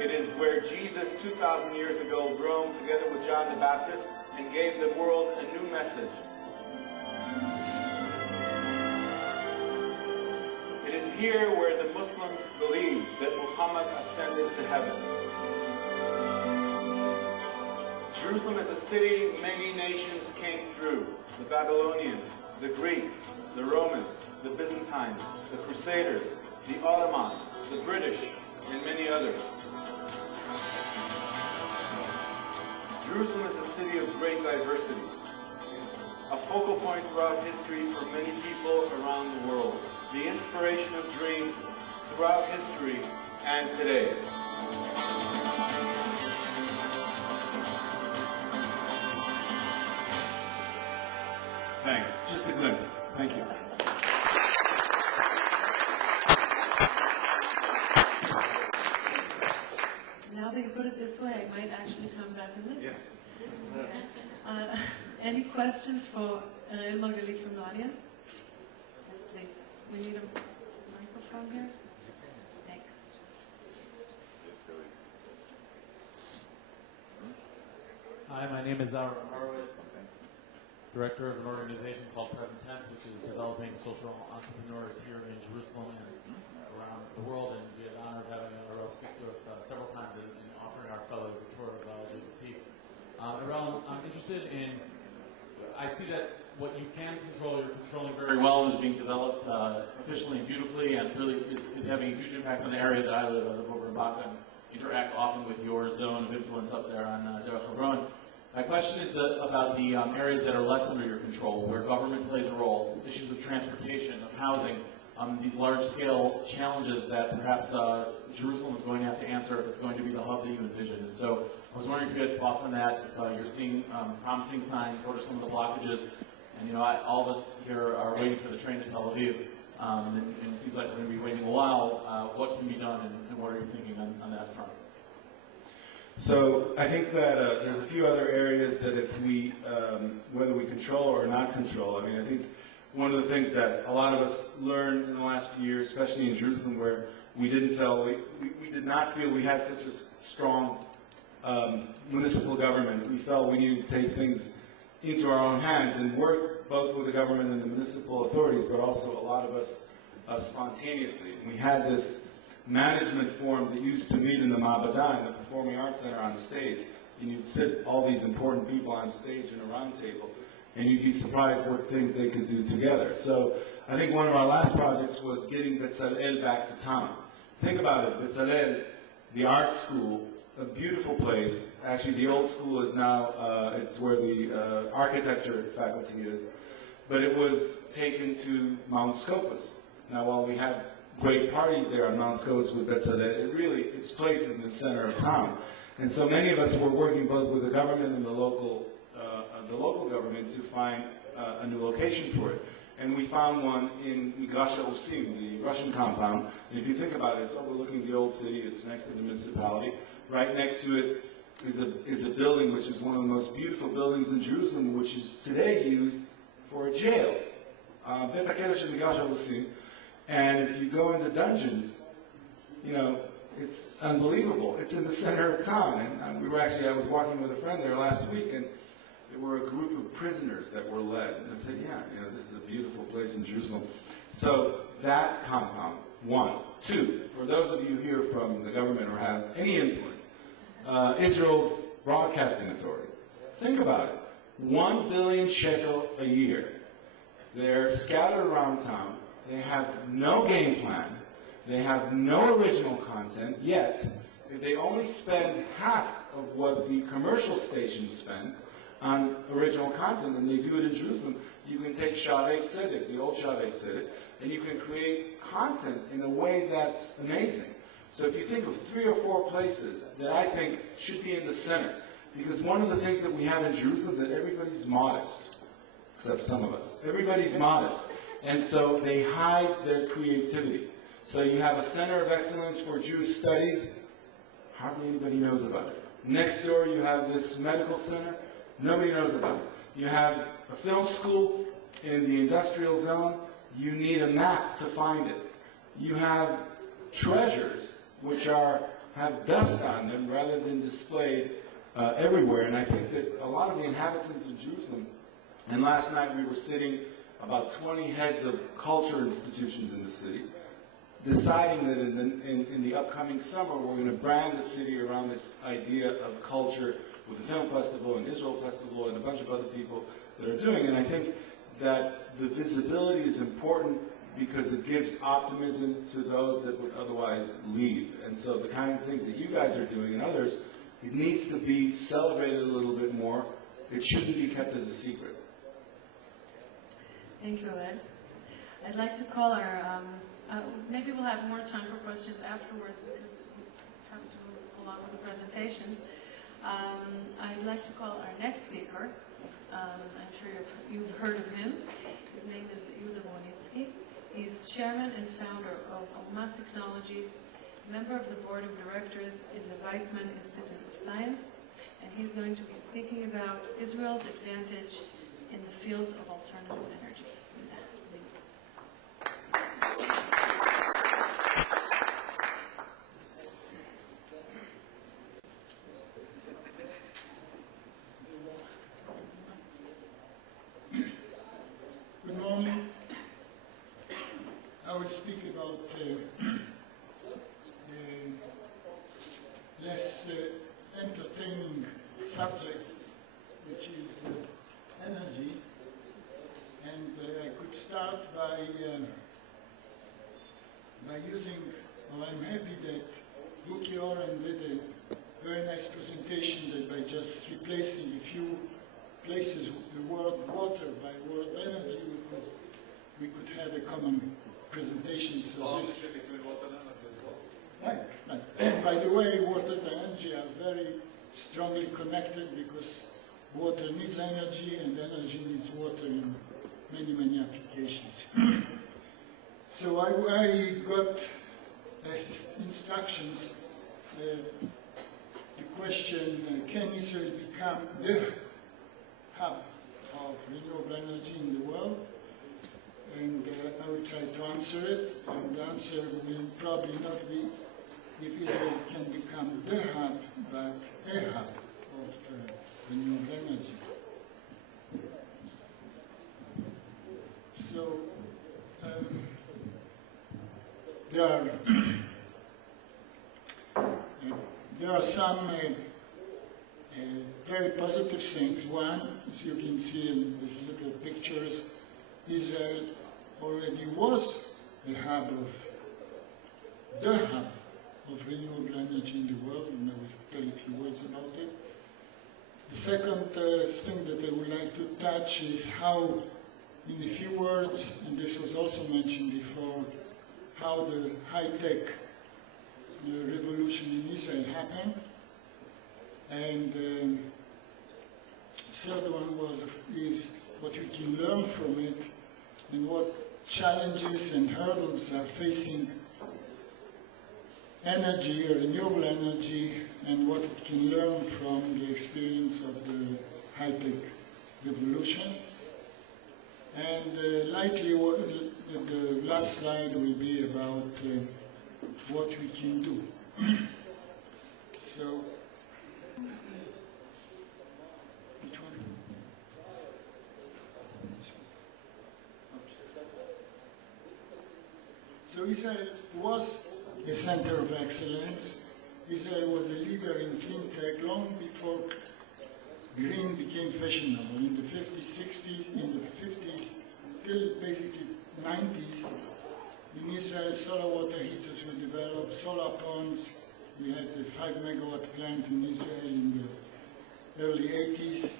It is where Jesus, 2,000 years ago, roamed together with John the Baptist and gave the world a new message. It is here where the Muslims believe that Muhammad ascended to heaven. Jerusalem is a city many nations came through. The Babylonians, the Greeks, the Romans, the Byzantines, the Crusaders, the Ottomans, the British, and many others. Jerusalem is a city of great diversity, a focal point throughout history for many people around the world, the inspiration of dreams throughout history and today. Thanks. Just a glimpse. Thank you. Yes. Any questions for Ariel Margalit from the audience? Yes, please. We need a microphone here. Thanks. Hi, my name is Aaron Horowitz, director of an organization called Present Tense, which is developing social entrepreneurs here in Jerusalem and around the world. And we had the honor of having Ariel speak to us several times and offering our fellows a tour of JPP. Ariel, I'm interested in, I see that what you can control, you're controlling very well, and is being developed efficiently and beautifully, and really is having a huge impact on the area that I live. I live over in Baka and interact often with your zone of influence up there on Derech Hebron. My question is about the areas that are less under your control, where government plays a role, issues of transportation, of housing, these large-scale challenges that perhaps Jerusalem is going to have to answer if it's going to be the hub that you envision. And so I was wondering if you had thoughts on that, if you're seeing promising signs, what are some of the blockages? And you know, all of us here are waiting for the train to Tel Aviv, and it seems like we're going to be waiting a while. What can be done, and what are you thinking on that front? So I think that there's a few other areas that if we, whether we control or not control, I mean, I think one of the things that a lot of us learned in the last few years, especially in Jerusalem, where we did not feel we had such a strong municipal government. We felt we needed to take things into our own hands and work both with the government and the municipal authorities, but also a lot of us spontaneously. And we had this management forum that used to meet in the Ma'abadah, in the Performing Arts Center on stage. And you'd sit all these important people on stage in a round table, and you'd be surprised what things they could do together. So I think one of our last projects was getting Betzalel back to town. Think about it, Betzalel, the art school, a beautiful place. Actually, the old school is now, it's where the architecture faculty is. But it was taken to Mount Scopus. Now, while we had great parties there on Mount Scopus with Betzalel, it's placed in the center of town. And so many of us were working both with the government and the local government to find a new location for it. And we found one in Migrash Usim, the Russian compound. And if you think about it, it's overlooking the old city. It's next to the municipality. Right next to it is a building which is one of the most beautiful buildings in Jerusalem, which is today used for a jail. Bet HaKedesh in Migrash Usim. And if you go into dungeons, you know, it's unbelievable. It's in the center of town. And I was walking with a friend there last week, and there were a group of prisoners that were led. And I said, yeah, you know, this is a beautiful place in Jerusalem. So that compound, one. Two, for those of you here from the government or have any influence, Israel's Broadcasting Authority. Think about it. 1 billion shekel a year. They're scattered around town. They have no game plan. They have no original content, yet if they only spend half of what the commercial stations spend on original content, and they do it in Jerusalem, you can take Shavei Tzedek, the old Shavei Tzedek, and you can create content in a way that's amazing. So if you think of 3 or 4 places that I think should be in the center, because one of the things that we have in Jerusalem is that everybody's modest, except some of us. Everybody's modest. And so they hide their creativity. So you have a center of excellence for Jewish studies, hardly anybody knows about it. Next door you have this medical center, nobody knows about it. You have a film school in the industrial zone, you need a map to find it. You have treasures which have dust on them rather than displayed everywhere. And I think that a lot of the inhabitants of Jerusalem, and last night we were sitting about 20 heads of culture institutions in the city, deciding that in the upcoming summer we're going to brand the city around this idea of culture with the Film Festival and Israel Festival and a bunch of other people that are doing. And I think that the visibility is important because it gives optimism to those that would otherwise leave. And so the kind of things that you guys are doing and others, it needs to be celebrated a little bit more. It shouldn't be kept as a secret. Thank you, Ed. I'd like to call our, maybe we'll have more time for questions afterwards because we have to move along with the presentations. I'd like to call our next speaker. I'm sure you've heard of him. His name is Yehuda Bonitsky. He's chairman and founder of Alma Technologies, member of the board of directors in the Weizmann Institute of Science, and he's going to be speaking about Israel's advantage in the fields of alternative energy. Please. Good morning. I will speak about a less entertaining subject, which is energy. And I could start by using, well, I'm happy that Oren did a very nice presentation that by just replacing a few places the word water by word energy, we could have a common presentation. So this, right. And by the way, water and energy are very strongly connected because water needs energy and energy needs water in many, many applications. So I got as instructions the question, can Israel become the hub of renewable energy in the world? And I will try to answer it, and the answer will probably not be if Israel can become the hub, but a hub of renewable energy. So there are some very positive things. One, as you can see in these little pictures, Israel already was the hub of renewable energy in the world, and I will tell a few words about it. The second thing that I would like to touch is how, in a few words, and this was also mentioned before, how the high-tech revolution in Israel happened. And the third one is what we can learn from it and what challenges and hurdles are facing energy, or renewable energy, and what it can learn from the experience of the high-tech revolution. And likely the last slide will be about what we can do. So, which one? So Israel was a center of excellence. Israel was a leader in clean tech long before green became fashionable. In the 50s, 60s, in the 50s, till basically 90s, in Israel, solar water heaters were developed, solar ponds. We had the 5 megawatt plant in Israel in the early 80s,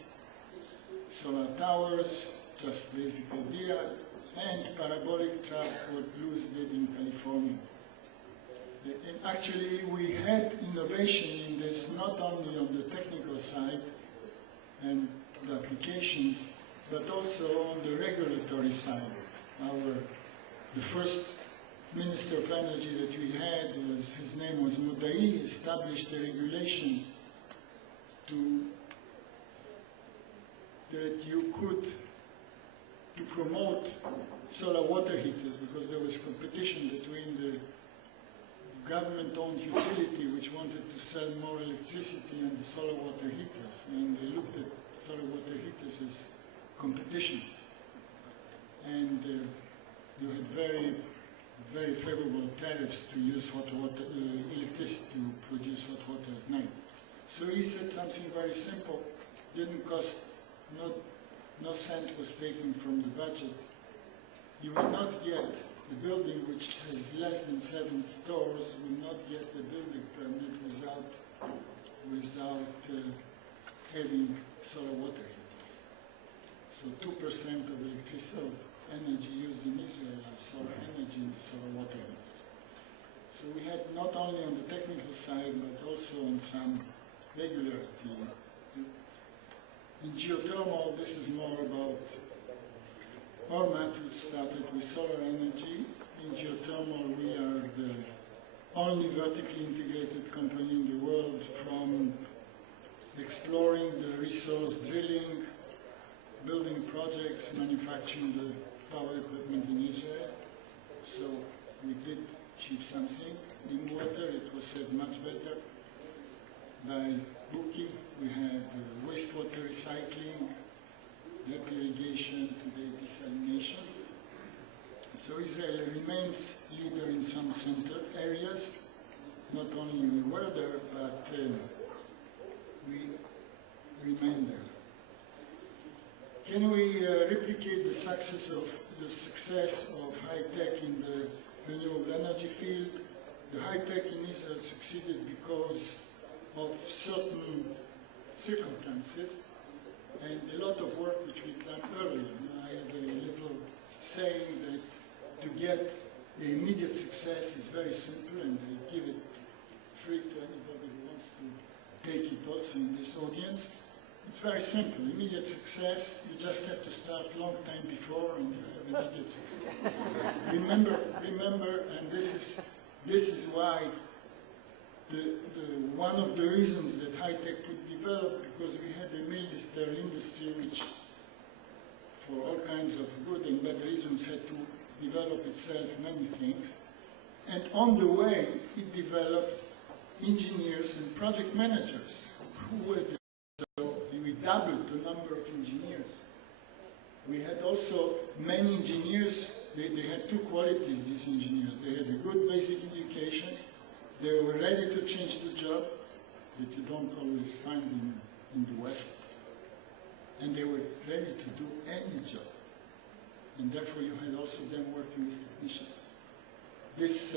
solar towers, just basic idea, and parabolic trap, what Blues did in California. And actually, we had innovation in this not only on the technical side and the applications, but also on the regulatory side. The first Minister of Energy that we had, his name was Mudai, established a regulation that you could, to promote solar water heaters, because there was competition between the government-owned utility which wanted to sell more electricity and the solar water heaters, and they looked at solar water heaters as competition. And you had very, very favorable tariffs to use hot water, electricity to produce hot water at night. So he said something very simple, didn't cost, no cent was taken from the budget. You will not get a building which has less than 7 stores, will not get a building permit without having solar water heaters. So 2% of electricity, of energy used in Israel are solar energy and solar water heaters. So we had not only on the technical side, but also on some regularity. In geothermal, this is more about Ormat, which started with solar energy. In geothermal, we are the only vertically integrated company in the world, from exploring the resource, drilling, building projects, manufacturing the power equipment in Israel. So we did achieve something. In water, it was said much better by Buki. We had wastewater recycling, drip irrigation, today desalination. So Israel remains leader in some center areas. Not only we were there, but we remain there. Can we replicate the success of high tech in the renewable energy field? The high tech in Israel succeeded because of certain circumstances and a lot of work which we've done earlier. I have a little saying that to get immediate success is very simple, and I give it free to anybody who wants to take it also in this audience. It's very simple. Immediate success, you just have to start a long time before and you have immediate success. remember, and this is why one of the reasons that high-tech could develop, because we had a military industry which, for all kinds of good and bad reasons, had to develop itself many things. And on the way, it developed engineers and project managers who were so we doubled the number of engineers. We had also many engineers. They had two qualities, these engineers. They had a good basic education. They were ready to change the job that you don't always find in the West. And they were ready to do any job. And therefore you had also them working as technicians. This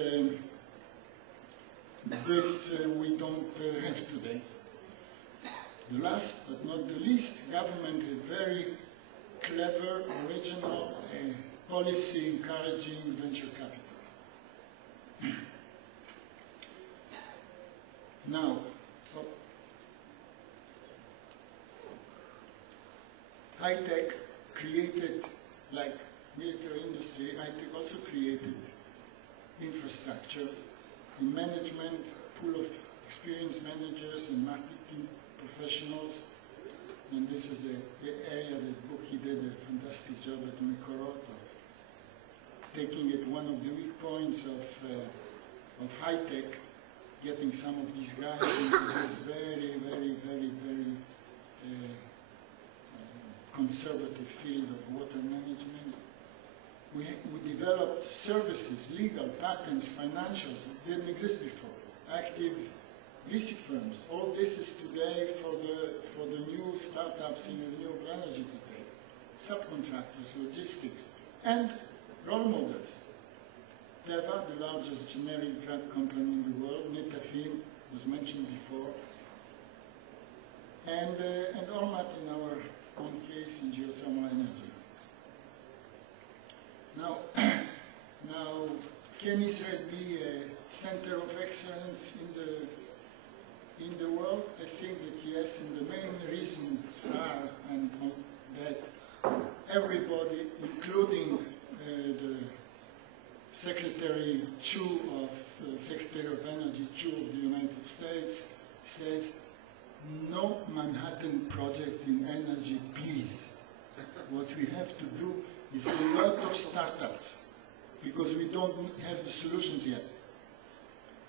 we don't have today. The last but not the least, government had very clever, original policy encouraging venture capital. Now, high-tech created, like military industry, high-tech also created infrastructure in management, pool of experienced managers and marketing professionals. And this is the area that Buki did a fantastic job at Mekorot of taking it one of the weak points of high-tech, getting some of these guys into this very, very, very, very conservative field of water management. We developed services, legal, patents, financials that didn't exist before. Active VC firms. All this is today for the new startups in renewable energy today. Subcontractors, logistics, and role models. Teva, the largest generic drug company in the world, Netafim was mentioned before, and Ormat in our own case in geothermal energy. Now, can Israel be a center of excellence in the world? I think that yes, and the main reasons are that everybody, including the Secretary Chu Secretary of Energy Chu of the United States, says, no Manhattan project in energy, please. What we have to do is a lot of startups, because we don't have the solutions yet.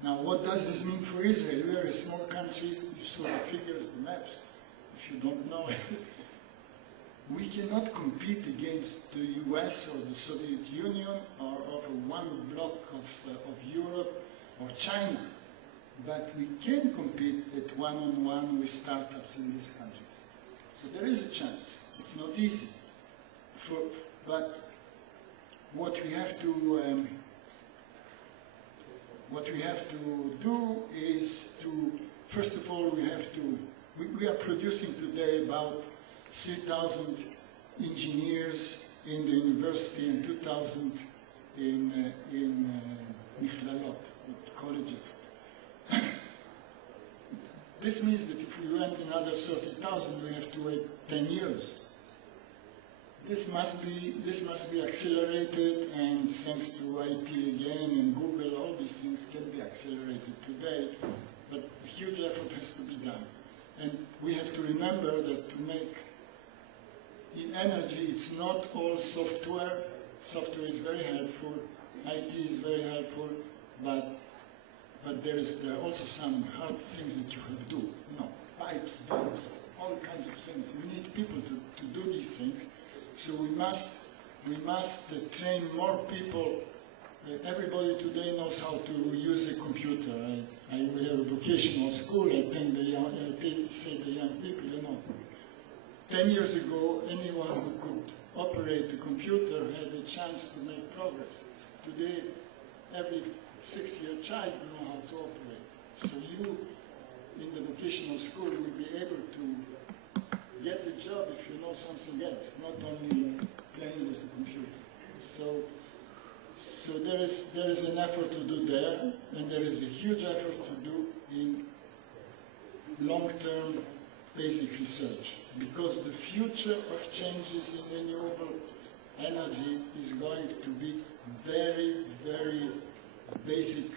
Now, what does this mean for Israel? We are a small country. You saw the figures, the maps. If you don't know it, we cannot compete against the US or the Soviet Union or one block of Europe or China. But we can compete at one-on-one with startups in these countries. So there is a chance. It's not easy. But what we have to do is to, first of all, we are producing today about 3,000 engineers in the university and 2,000 in Michlelot, colleges. This means that if we want another 30,000, we have to wait 10 years. This must be accelerated, and thanks to IT again and Google, all these things can be accelerated today, but a huge effort has to be done. And we have to remember that to make in energy, it's not all software. Software is very helpful, IT is very helpful, but there are also some hard things that you have to do. You know, pipes, valves, all kinds of things. We need people to do these things. So we must train more people. Everybody today knows how to use a computer. We have a vocational school. I think say the young people, you know. 10 years ago, anyone who could operate a computer had a chance to make progress. Today, every 6-year child knows how to operate. So you, in the vocational school, will be able to get a job if you know something else, not only playing with the computer. So there is an effort to do there, and there is a huge effort to do in long-term basic research, because the future of changes in renewable energy is going to be very, very basic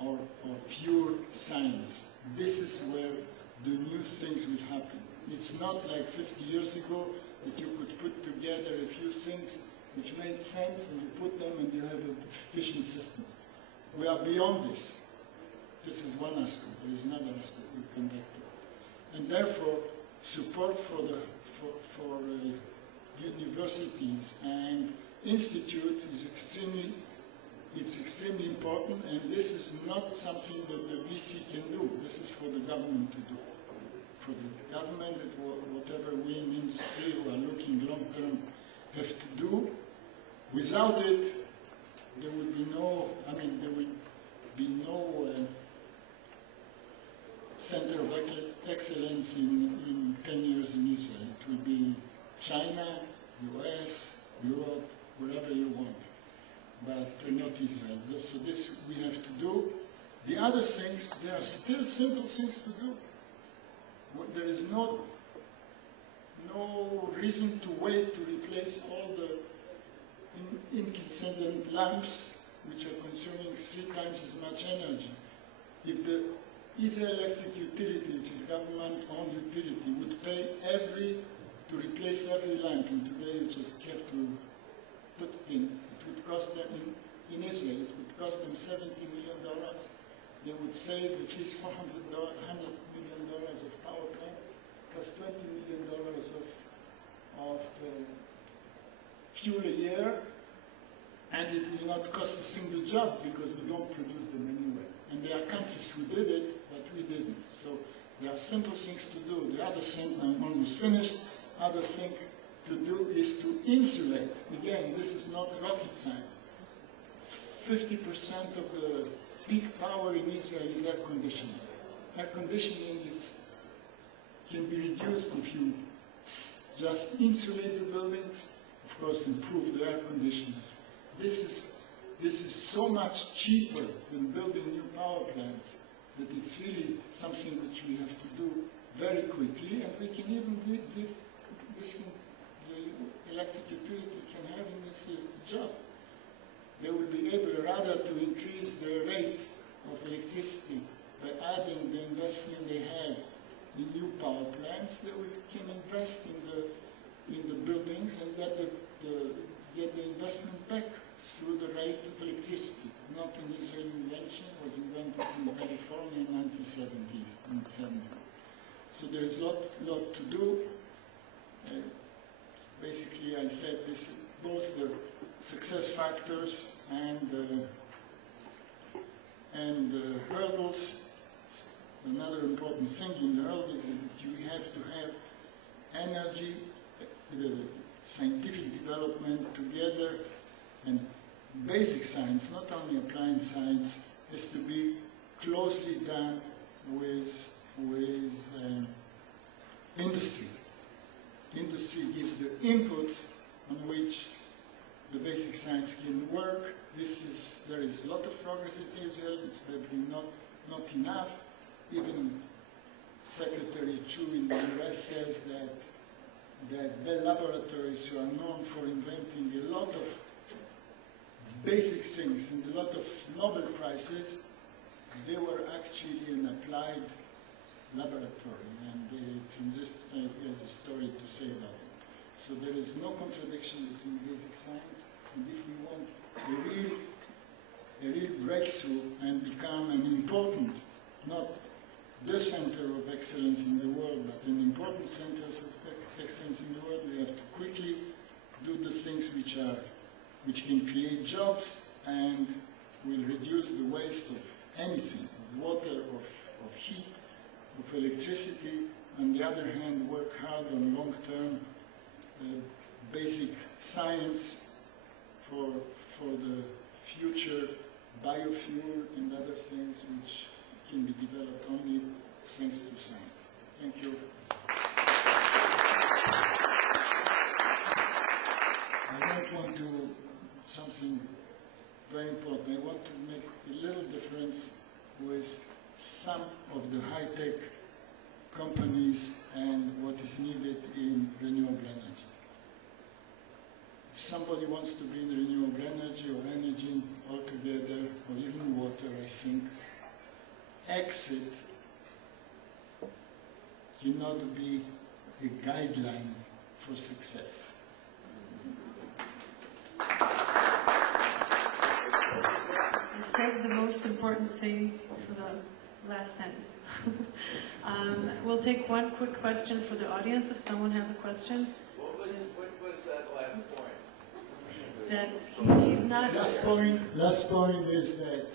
or pure science. This is where the new things will happen. It's not like 50 years ago that you could put together a few things which made sense and you put them and you have an efficient system. We are beyond this. This is one aspect. There is another aspect we'll come back to. And therefore, support for universities and institutes is extremely important, and this is not something that the VC can do. This is for the government to do. For the government, whatever we in industry who are looking long term have to do. Without it, there will be no. Center of excellence in 10 years in Israel. It will be China, US, Europe, wherever you want, but not Israel. So this we have to do. The other things, there are still simple things to do. There is no reason to wait to replace all the incandescent lamps, which are consuming 3 times as much energy. If the Israel Electric Utility, which is government-owned utility, would pay to replace every lamp, and today you just have to put in, it would cost them, in Israel, it would cost them $70 million. They would save at least $100 million of power plant, plus $20 million of fuel a year, and it will not cost a single job because we don't produce them anyway. And there are countries who did it, but we didn't. So there are simple things to do. The other thing, I'm almost finished, other thing to do is to insulate. Again, this is not rocket science. 50% of the peak power in Israel is air conditioning. Air conditioning can be reduced if you just insulate the buildings, of course improve the air conditioners. This is so much cheaper than building new power plants that it's really something which we have to do very quickly, and we can even the electric utility can have in this job. They will be able rather to increase the rate of electricity by adding the investment they have in new power plants. They can invest in the buildings and get the investment back through the rate of electricity. Not an Israeli invention, it was invented in California in the 70s. So there is a lot to do. Basically, I said this, both the success factors and the hurdles. Another important thing in the hurdles is that you have to have energy, the scientific development together, and basic science, not only applied science, is to be closely done with industry. Industry gives the input on which the basic science can work. There is a lot of progress in Israel. It's probably not enough. Even Secretary Chu in the US says that Bell Laboratories, who are known for inventing a lot of basic things and a lot of Nobel Prizes, they were actually an applied laboratory, and Transistor has a story to say about it. So there is no contradiction between basic science, and if we want a real breakthrough and become an important, not the center of excellence in the world, but an important center of excellence in the world, we have to quickly do the things which can create jobs and will reduce the waste of anything, of water, of heat, of electricity. On the other hand, work hard on long-term basic science for the future biofuel and other things which can be developed only thanks to science. Thank you. I don't want to, something very important, I want to make a little difference with some of the high-tech companies and what is needed in renewable energy. If somebody wants to be in renewable energy or energy altogether, or even water, I think, exit cannot be a guideline for success. I saved the most important thing for the last sentence. We'll take one quick question for the audience if someone has a question. What was that last point? That he's not... Last point is that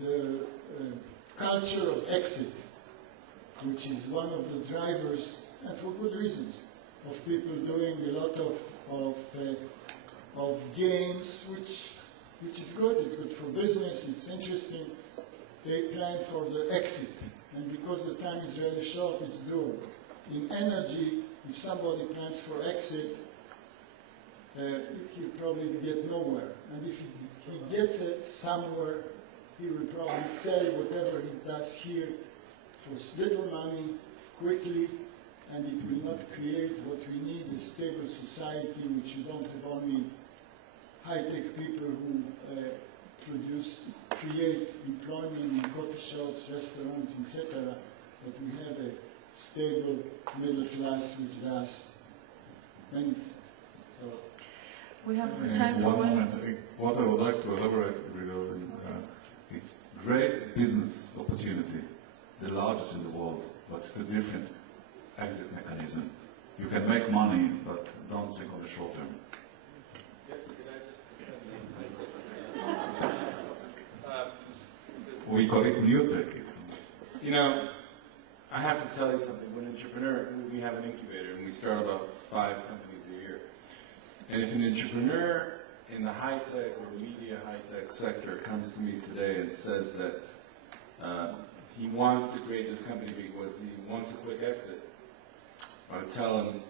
the culture of exit, which is one of the drivers, and for good reasons, of people doing a lot of games, which is good. It's good for business. It's interesting. They plan for the exit, and because the time is really short, it's doable. In energy, if somebody plans for exit, he'll probably get nowhere. And if he gets it somewhere, he will probably sell whatever he does here for little money, quickly, and it will not create what we need, a stable society, which you don't have only high-tech people who create employment in coffee shops, restaurants, etc., but we have a stable middle class which does many things. So, we have time for one one. moment. What I would like to elaborate regarding it's great business opportunity, the largest in the world, but it's a different exit mechanism. You can make money, but don't think on the short term. We call it new tech. You know, I have to tell you something. When an entrepreneur, we have an incubator, and we start about 5 companies a year. And if an entrepreneur in the high-tech or media high-tech sector comes to me today and says that he wants to create this company because he wants a quick exit, I tell him,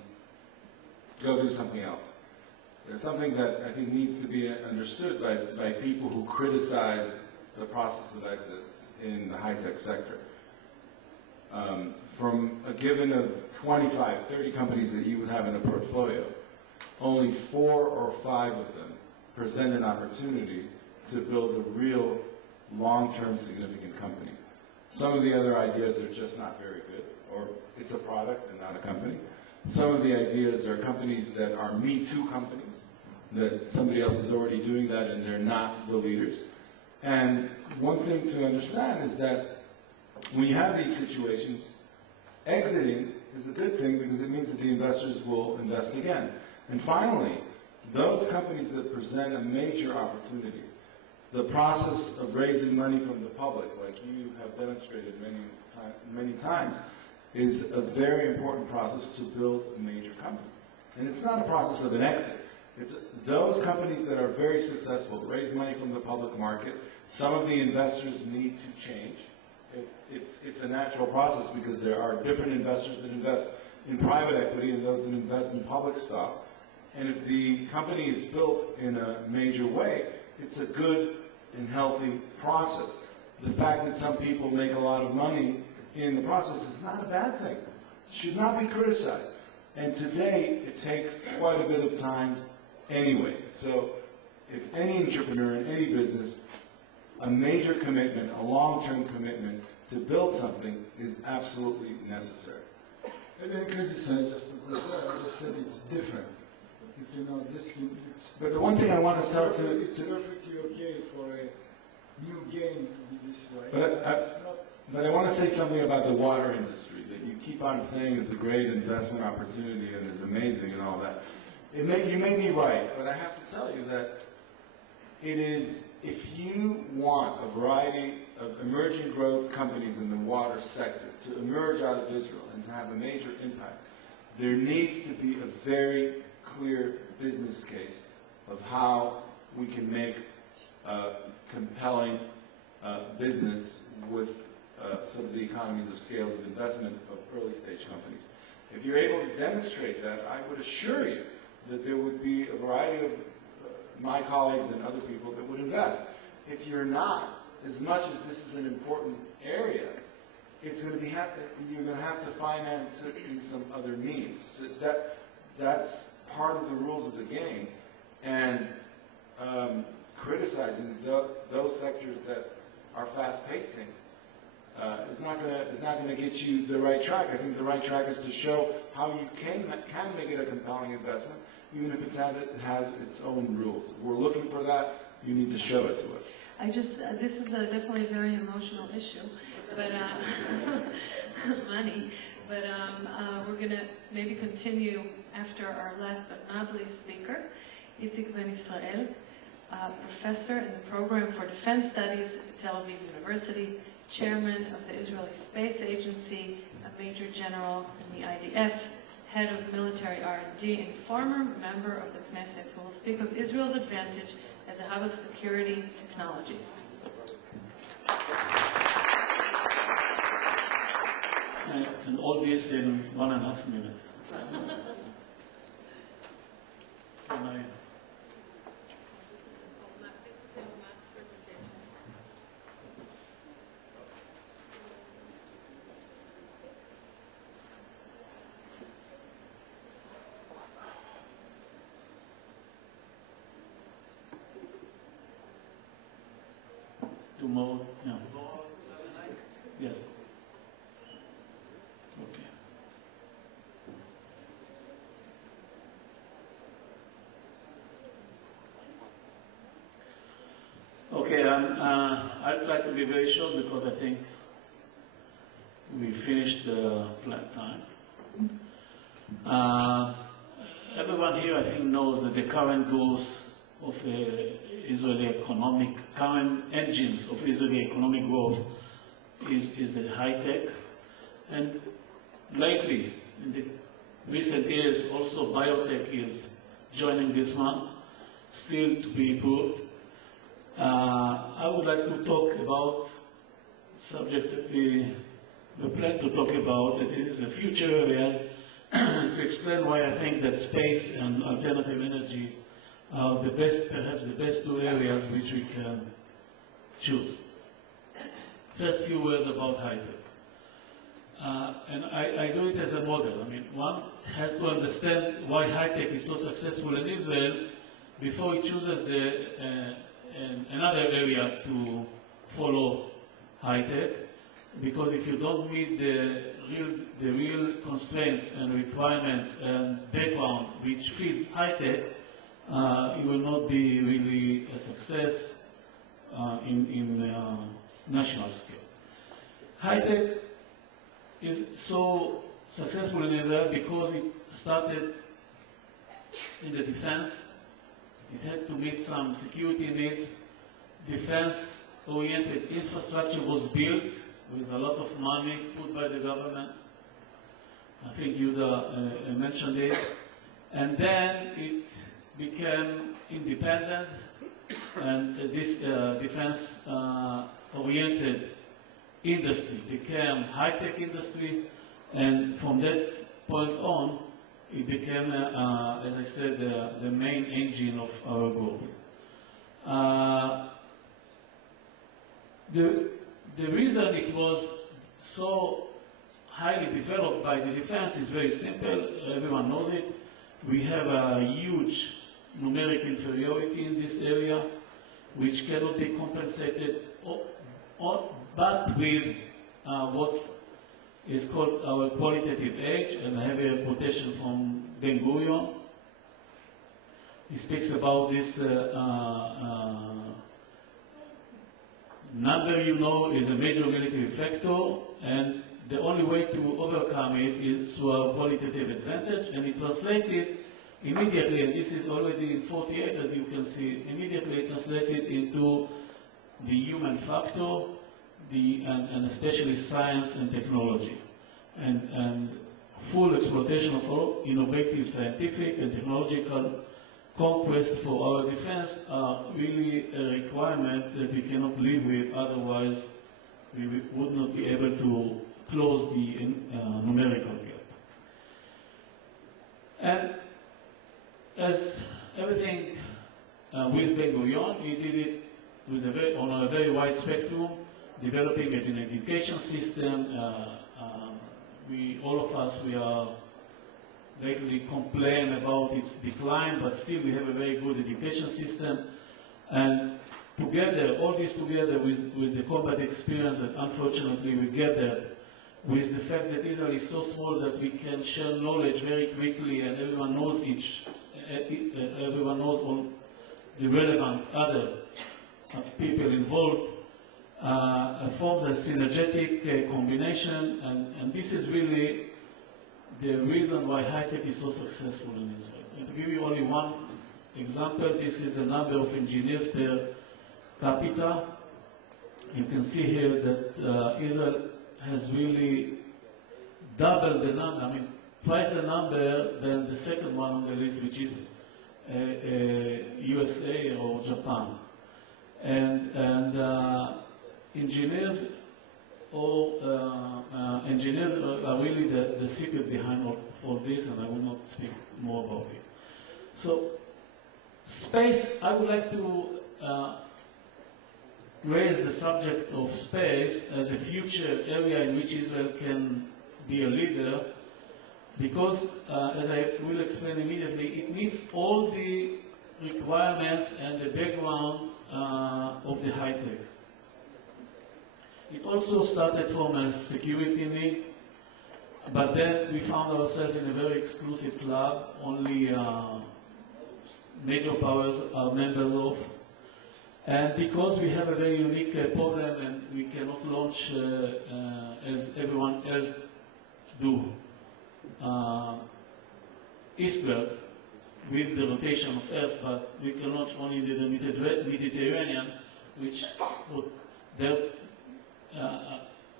go do something else. There's something that I think needs to be understood by people who criticize the process of exits in the high-tech sector. From a given of 25, 30 companies that you would have in a portfolio, only 4 or 5 of them present an opportunity to build a real long-term significant company. Some of the other ideas are just not very good, or it's a product and not a company. Some of the ideas are companies that are Me Too companies, that somebody else is already doing that and they're not the leaders. And one thing to understand is that when you have these situations, exiting is a good thing because it means that the investors will invest again. And finally, those companies that present a major opportunity, the process of raising money from the public, like you have demonstrated many times, is a very important process to build a major company. And it's not a process of an exit. It's those companies that are very successful, raise money from the public market. Some of the investors need to change. It's a natural process because there are different investors that invest in private equity and those that invest in public stock. And if the company is built in a major way, it's a good and healthy process. The fact that some people make a lot of money in the process is not a bad thing. It should not be criticized. And today, it takes quite a bit of time anyway. So if any entrepreneur in any business a major commitment, a long-term commitment to build something is absolutely necessary. I didn't criticize just because I just said it's different. If you know this, it's. But the one thing I want to start to. It's perfectly okay for a new game to be this way. But I want to say something about the water industry that you keep on saying is a great investment opportunity and is amazing and all that. You may be right, but I have to tell you that it is, if you want a variety of emerging growth companies in the water sector to emerge out of Israel and to have a major impact, there needs to be a very clear business case of how we can make compelling business with some of the economies of scales of investment of early stage companies. If you're able to demonstrate that, I would assure you that there would be a variety of my colleagues and other people that would invest. If you're not, as much as this is an important area, it's going to be you're going to have to finance it in some other means. So that's part of the rules of the game, and criticizing those sectors that are fast-pacing is not going to get you the right track. I think the right track is to show how you can make it a compelling investment, even if it has its own rules. If we're looking for that, you need to show it to us. This is definitely a very emotional issue, but money. But we're going to maybe continue after our last but not least speaker, Itzik Ben Israel, professor in the program for defense studies at Tel Aviv University, chairman of the Israeli Space Agency, a major general in the IDF, head of military R&D, and former member of the Knesset, who will speak of Israel's advantage as a hub of security technologies. And all this in 1.5 minutes. Tomorrow, no. Yes. Okay. Okay, I'll try to be very short because I think we finished the planned time. Everyone here, I think, knows that the current goals of Israeli current engines of Israeli economic growth is the high tech, and lately, in the recent years, also biotech is joining this one, still to be improved. I would like to talk about subject that we plan to talk about, that is the future areas, to explain why I think that space and alternative energy are the best, perhaps the best two areas which we can choose. First few words about high-tech. And I do it as a model. I mean, one has to understand why high-tech is so successful in Israel before he chooses another area to follow high-tech. Because if you don't meet the real constraints and requirements and background which fits high-tech, it will not be really a success in national scale. High-tech is so successful in Israel because it started in the defense. It had to meet some security needs. Defense-oriented infrastructure was built with a lot of money put by the government. I think Yuda mentioned it. And then it became independent, and this defense-oriented industry became high-tech industry, and from that point on, it became, as I said, the main engine of our growth. The reason it was so highly developed by the defense is very simple. Everyone knows it. We have a huge numeric inferiority in this area, which cannot be compensated but with what is called our qualitative age, and I have a quotation from Ben-Gurion. He speaks about this number, you know, is a major military factor, and the only way to overcome it is through our qualitative advantage, and it translated immediately, and this is already in 48, as you can see, immediately translated into the human factor, and especially science and technology, and full exploitation of all innovative scientific and technological conquest for our defense are really a requirement that we cannot live with, otherwise we would not be able to close the numerical gap. And as everything with Ben-Gurion, we did it with on a very wide spectrum, developing an education system. All of us, we are lately complain about its decline, but still we have a very good education system. And together, all this together with the combat experience that unfortunately we gathered, with the fact that Israel is so small that we can share knowledge very quickly and everyone knows all the relevant other people involved, forms a synergetic combination, and this is really the reason why high-tech is so successful in Israel. And to give you only one example, this is the number of engineers per capita. You can see here that Israel has really doubled the number, I mean, twice the number than the second one on the list, which is USA or Japan. And engineers are really the secret behind all this, and I will not speak more about it. So, space, I would like to raise the subject of space as a future area in which Israel can be a leader, because, as I will explain immediately, it meets all the requirements and the background of the high-tech. It also started from a security need, but then we found ourselves in a very exclusive club, only major powers are members of. And because we have a very unique problem and we cannot launch as everyone else do, eastward with the rotation of Earth, but we can launch only in the Mediterranean, which would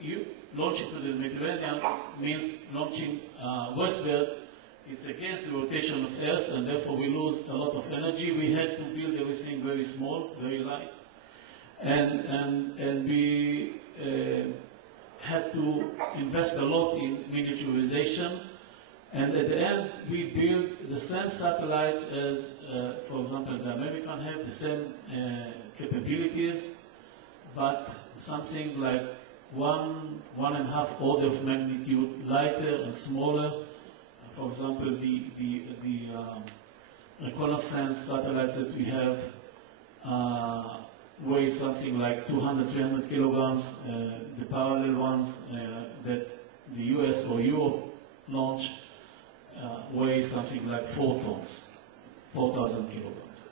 you launching to the Mediterranean means launching westward. It's against the rotation of Earth, and therefore we lose a lot of energy. We had to build everything very small, very light, and we had to invest a lot in miniaturization. And at the end, we built the same satellites as, for example, the American have the same capabilities, but something like 1.5 order of magnitude lighter and smaller. For example, the reconnaissance satellites that we have weigh something like 200, 300 kilograms. The parallel ones that the US or Europe launch weigh something like 4 tons, 4,000 kilograms.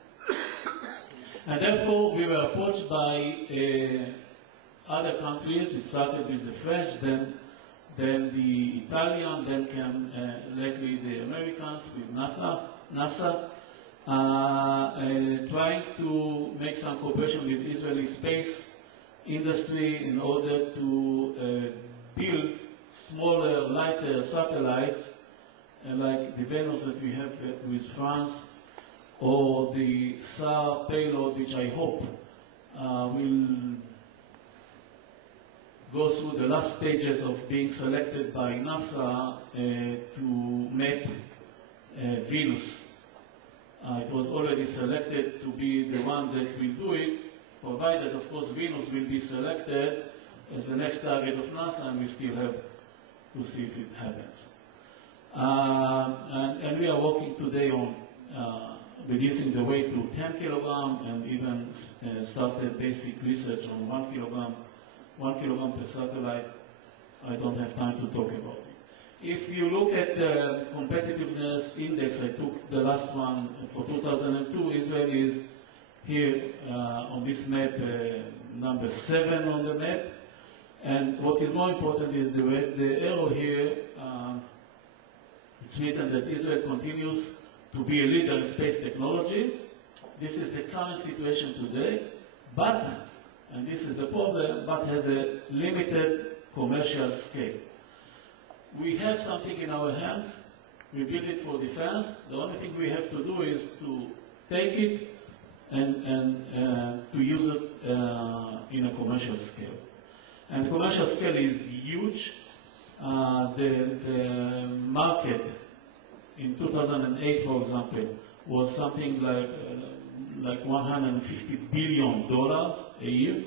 And therefore, we were approached by other countries. It started with the French, then the Italian, then came lately the Americans with NASA, trying to make some cooperation with Israeli space industry in order to build smaller, lighter satellites, like the Venus that we have with France, or the SAR payload, which I hope will go through the last stages of being selected by NASA to map Venus. It was already selected to be the one that will do it, provided, of course, Venus will be selected as the next target of NASA, and we still have to see if it happens. And we are working today on reducing the weight to 10 kilograms, and even started basic research on 1 kilogram 1 kilogram per satellite, I don't have time to talk about it. If you look at the competitiveness index, I took the last one for 2002, Israel is here on this map, number 7 on the map. And what is more important is the arrow here, it's written that Israel continues to be a leader in space technology. This is the current situation today, but, and this is the problem, but has a limited commercial scale. We have something in our hands, we build it for defense. The only thing we have to do is to take it and to use it in a commercial scale. And the commercial scale is huge. The market in 2008, for example, was something like $150 billion a year.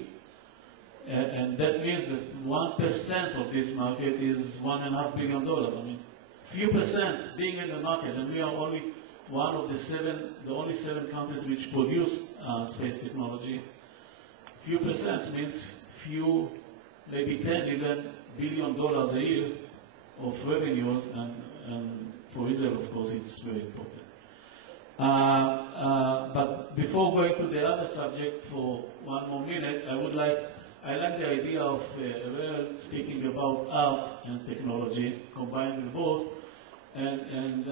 And that means that 1% of this market is $1.5 billion. I mean, few percent being in the market, and we are only one of the only 7 countries which produce space technology. Few percent means few, maybe 10, $11 billion a year of revenues, and for Israel, of course, it's very important. But before going to the other subject for one more minute, I like the idea of speaking about art and technology, combining both, and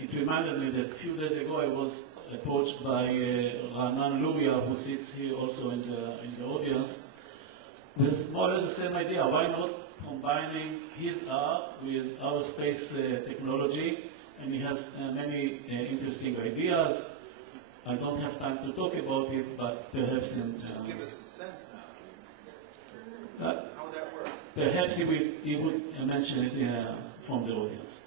it reminded me that a few days ago I was approached by Ranan Luria, who sits here also in the audience, with more or less the same idea. Why not combining his art with our space technology? And he has many interesting ideas. I don't have time to talk about it, but perhaps in... Just give us a sense now. How would that work? Perhaps he would mention it from the audience.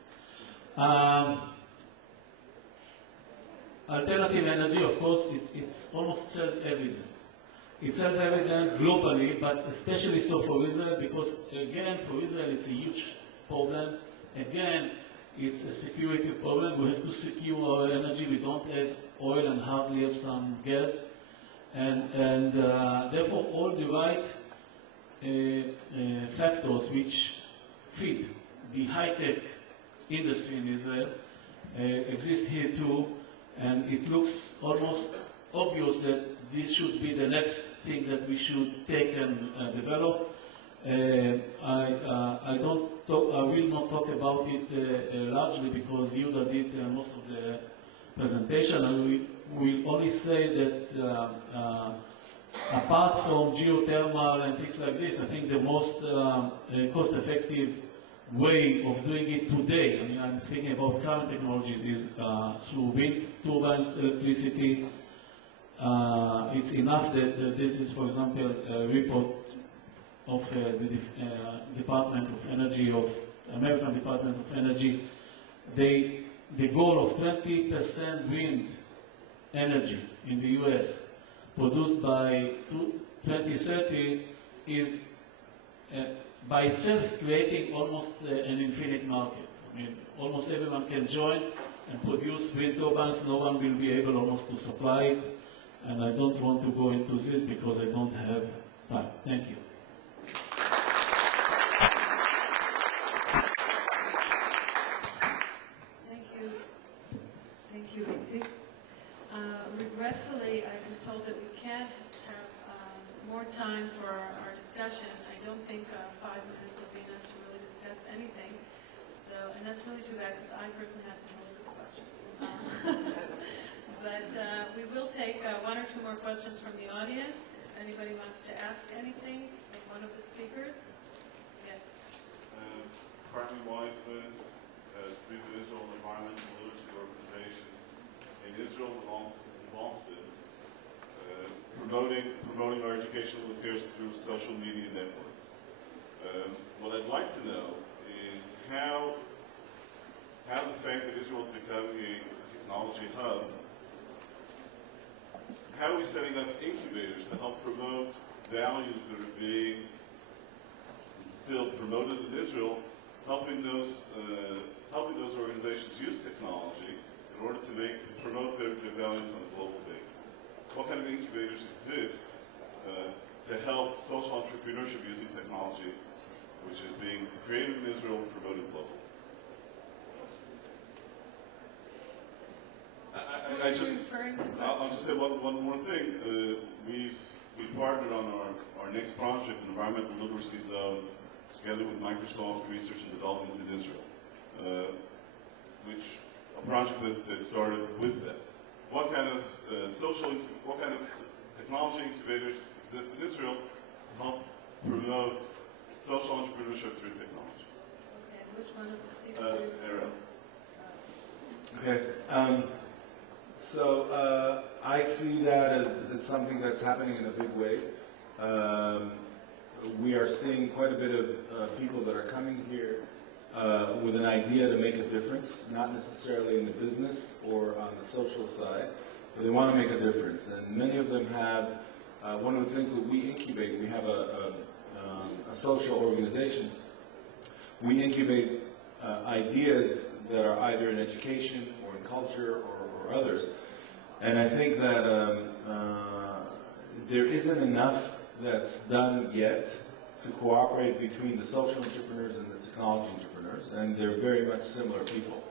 Alternative energy, of course, it's almost self-evident. It's self-evident globally, but especially so for Israel, because again, for Israel, it's a huge problem. Again, it's a security problem. We have to secure our energy. We don't have oil and hardly have some gas. And therefore, all the right factors which fit the high-tech industry in Israel exist here too. And it looks almost obvious that this should be the next thing that we should take and develop. I will not talk about it largely because Yuda did most of the presentation, and we will only say that apart from geothermal and things like this, I think the most cost-effective way of doing it today, I mean, I'm speaking about current technologies, is through wind turbines, electricity. It's enough that this is, for example, a report of the Department of Energy, of American Department of Energy. The goal of 20% wind energy in the US produced by 2030 is by itself creating almost an infinite market. I mean, almost everyone can join and produce wind turbines. No one will be able almost to supply it. And I don't want to go into this because I don't have time. Thank you. Thank you, Itzi. Regretfully, I've been told that we can't have more time for our discussion. I don't think 5 minutes will be enough to really discuss anything. So, and that's really too bad because I personally have some really good questions. But we will take 1 or 2 more questions from the audience. If anybody wants to ask anything of one of the speakers. Yes. Cartney Wiseman, Speaker of the Israel Environment and Literacy Organization in Israel in Boston, promoting our educational affairs through social media networks. What I'd like to know is how the fact that Israel is becoming a technology hub, how are we setting up incubators to help promote values that are being instilled, promoted in Israel, helping those organizations use technology in order to promote their values on a global basis? What kind of incubators exist to to help social entrepreneurship using technology, which is being created in Israel and promoted globally. I'll just say one more thing. We've partnered on our next project, an environmental literacy zone, together with Microsoft Research and Development in Israel, which a project that started with that. What kind of technology incubators exist in Israel to help promote social entrepreneurship through technology? Okay, and which one of the speakers? Okay. So I see that as something that's happening in a big way. We are seeing quite a bit of people that are coming here with an idea to make a difference, not necessarily in the business or on the social side, but they want to make a difference. And many of them have, one of the things that we incubate, we have a social organization. We incubate ideas that are either in education or in culture or others. And I think that there isn't enough that's done yet to cooperate between the social entrepreneurs and the technology entrepreneurs, and they're very much similar people.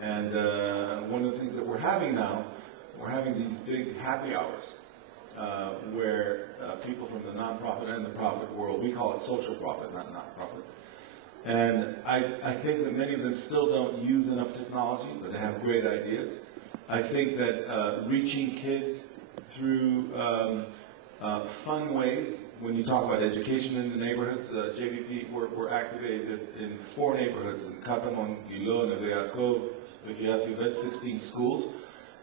And one of the things that we're having now, we're having these big happy hours where people from the nonprofit and the profit world, we call it social profit, not nonprofit. And I think that many of them still don't use enough technology, but they have great ideas. I think that reaching kids through fun ways, when you talk about education in the neighborhoods, JVP, we're activated in 4 neighborhoods, in Katamon, Gilo, Neve Yaakov, Vikiat Yuvet, 16 schools,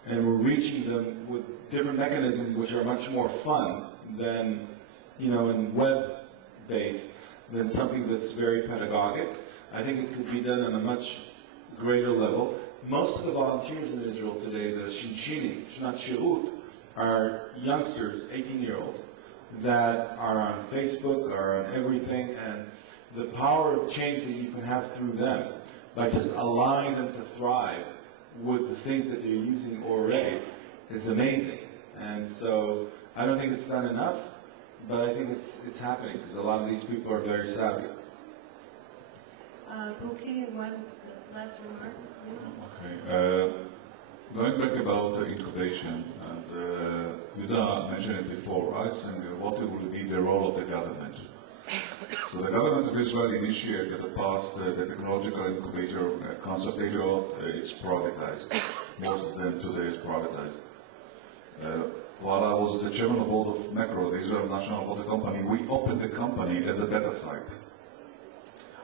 and we're reaching them with different mechanisms which are much more fun than, in web-based, than something that's very pedagogic. I think it could be done on a much greater level. Most of the volunteers in Israel today, the Shinshini, Shnat Shirut, are youngsters, 18-year-olds, that are on Facebook, are on everything, and the power of change that you can have through them, by just allowing them to thrive with the things that they're using already, is amazing. And so I don't think it's done enough, but I think it's happening, because a lot of these people are very savvy. Buki, one last remarks, please. Okay. Going back about incubation, and Yuda mentioned it before, I think what will be the role of the government. So the government of Israel initiated in the past the technological incubator concept. Later on, it's privatized. Most of them today is privatized. While I was the chairman of the board of Macro, the Israel National Water Company, we opened the company as a beta site.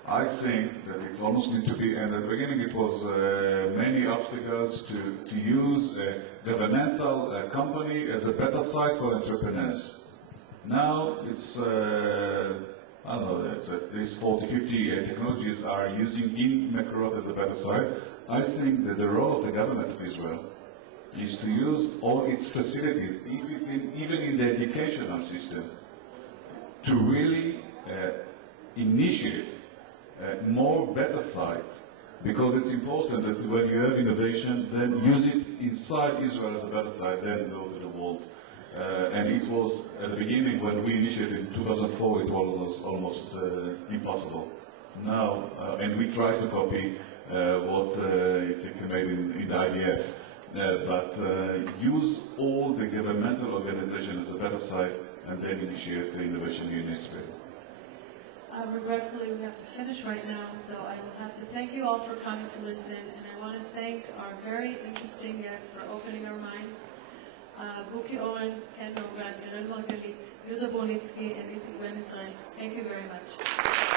I think that it's almost need to be, and at the beginning it was many obstacles to use a governmental company as a beta site for entrepreneurs. Now it's, I don't know, it's at least 40, 50 technologies are using in Macro as a beta site. I think that the role of the government of Israel is to use all its facilities, if it's even in the educational system, to really initiate more beta sites, because it's important that when you have innovation, then use it inside Israel as a beta site, then go to the world. And it was, at the beginning, when we initiated in 2004, it was almost impossible. Now, and we try to copy what it's made in the IDF. But use all the governmental organizations as a beta site and then initiate the innovation here in Israel. Regretfully, we have to finish right now, so I will have to thank you all for coming to listen, and I want to thank our very interesting guests for opening our minds. Buki Oren, Ken Novak, Eren Margalit, Yuda Bonitsky, and Itzik Ben Israel. Thank you very much.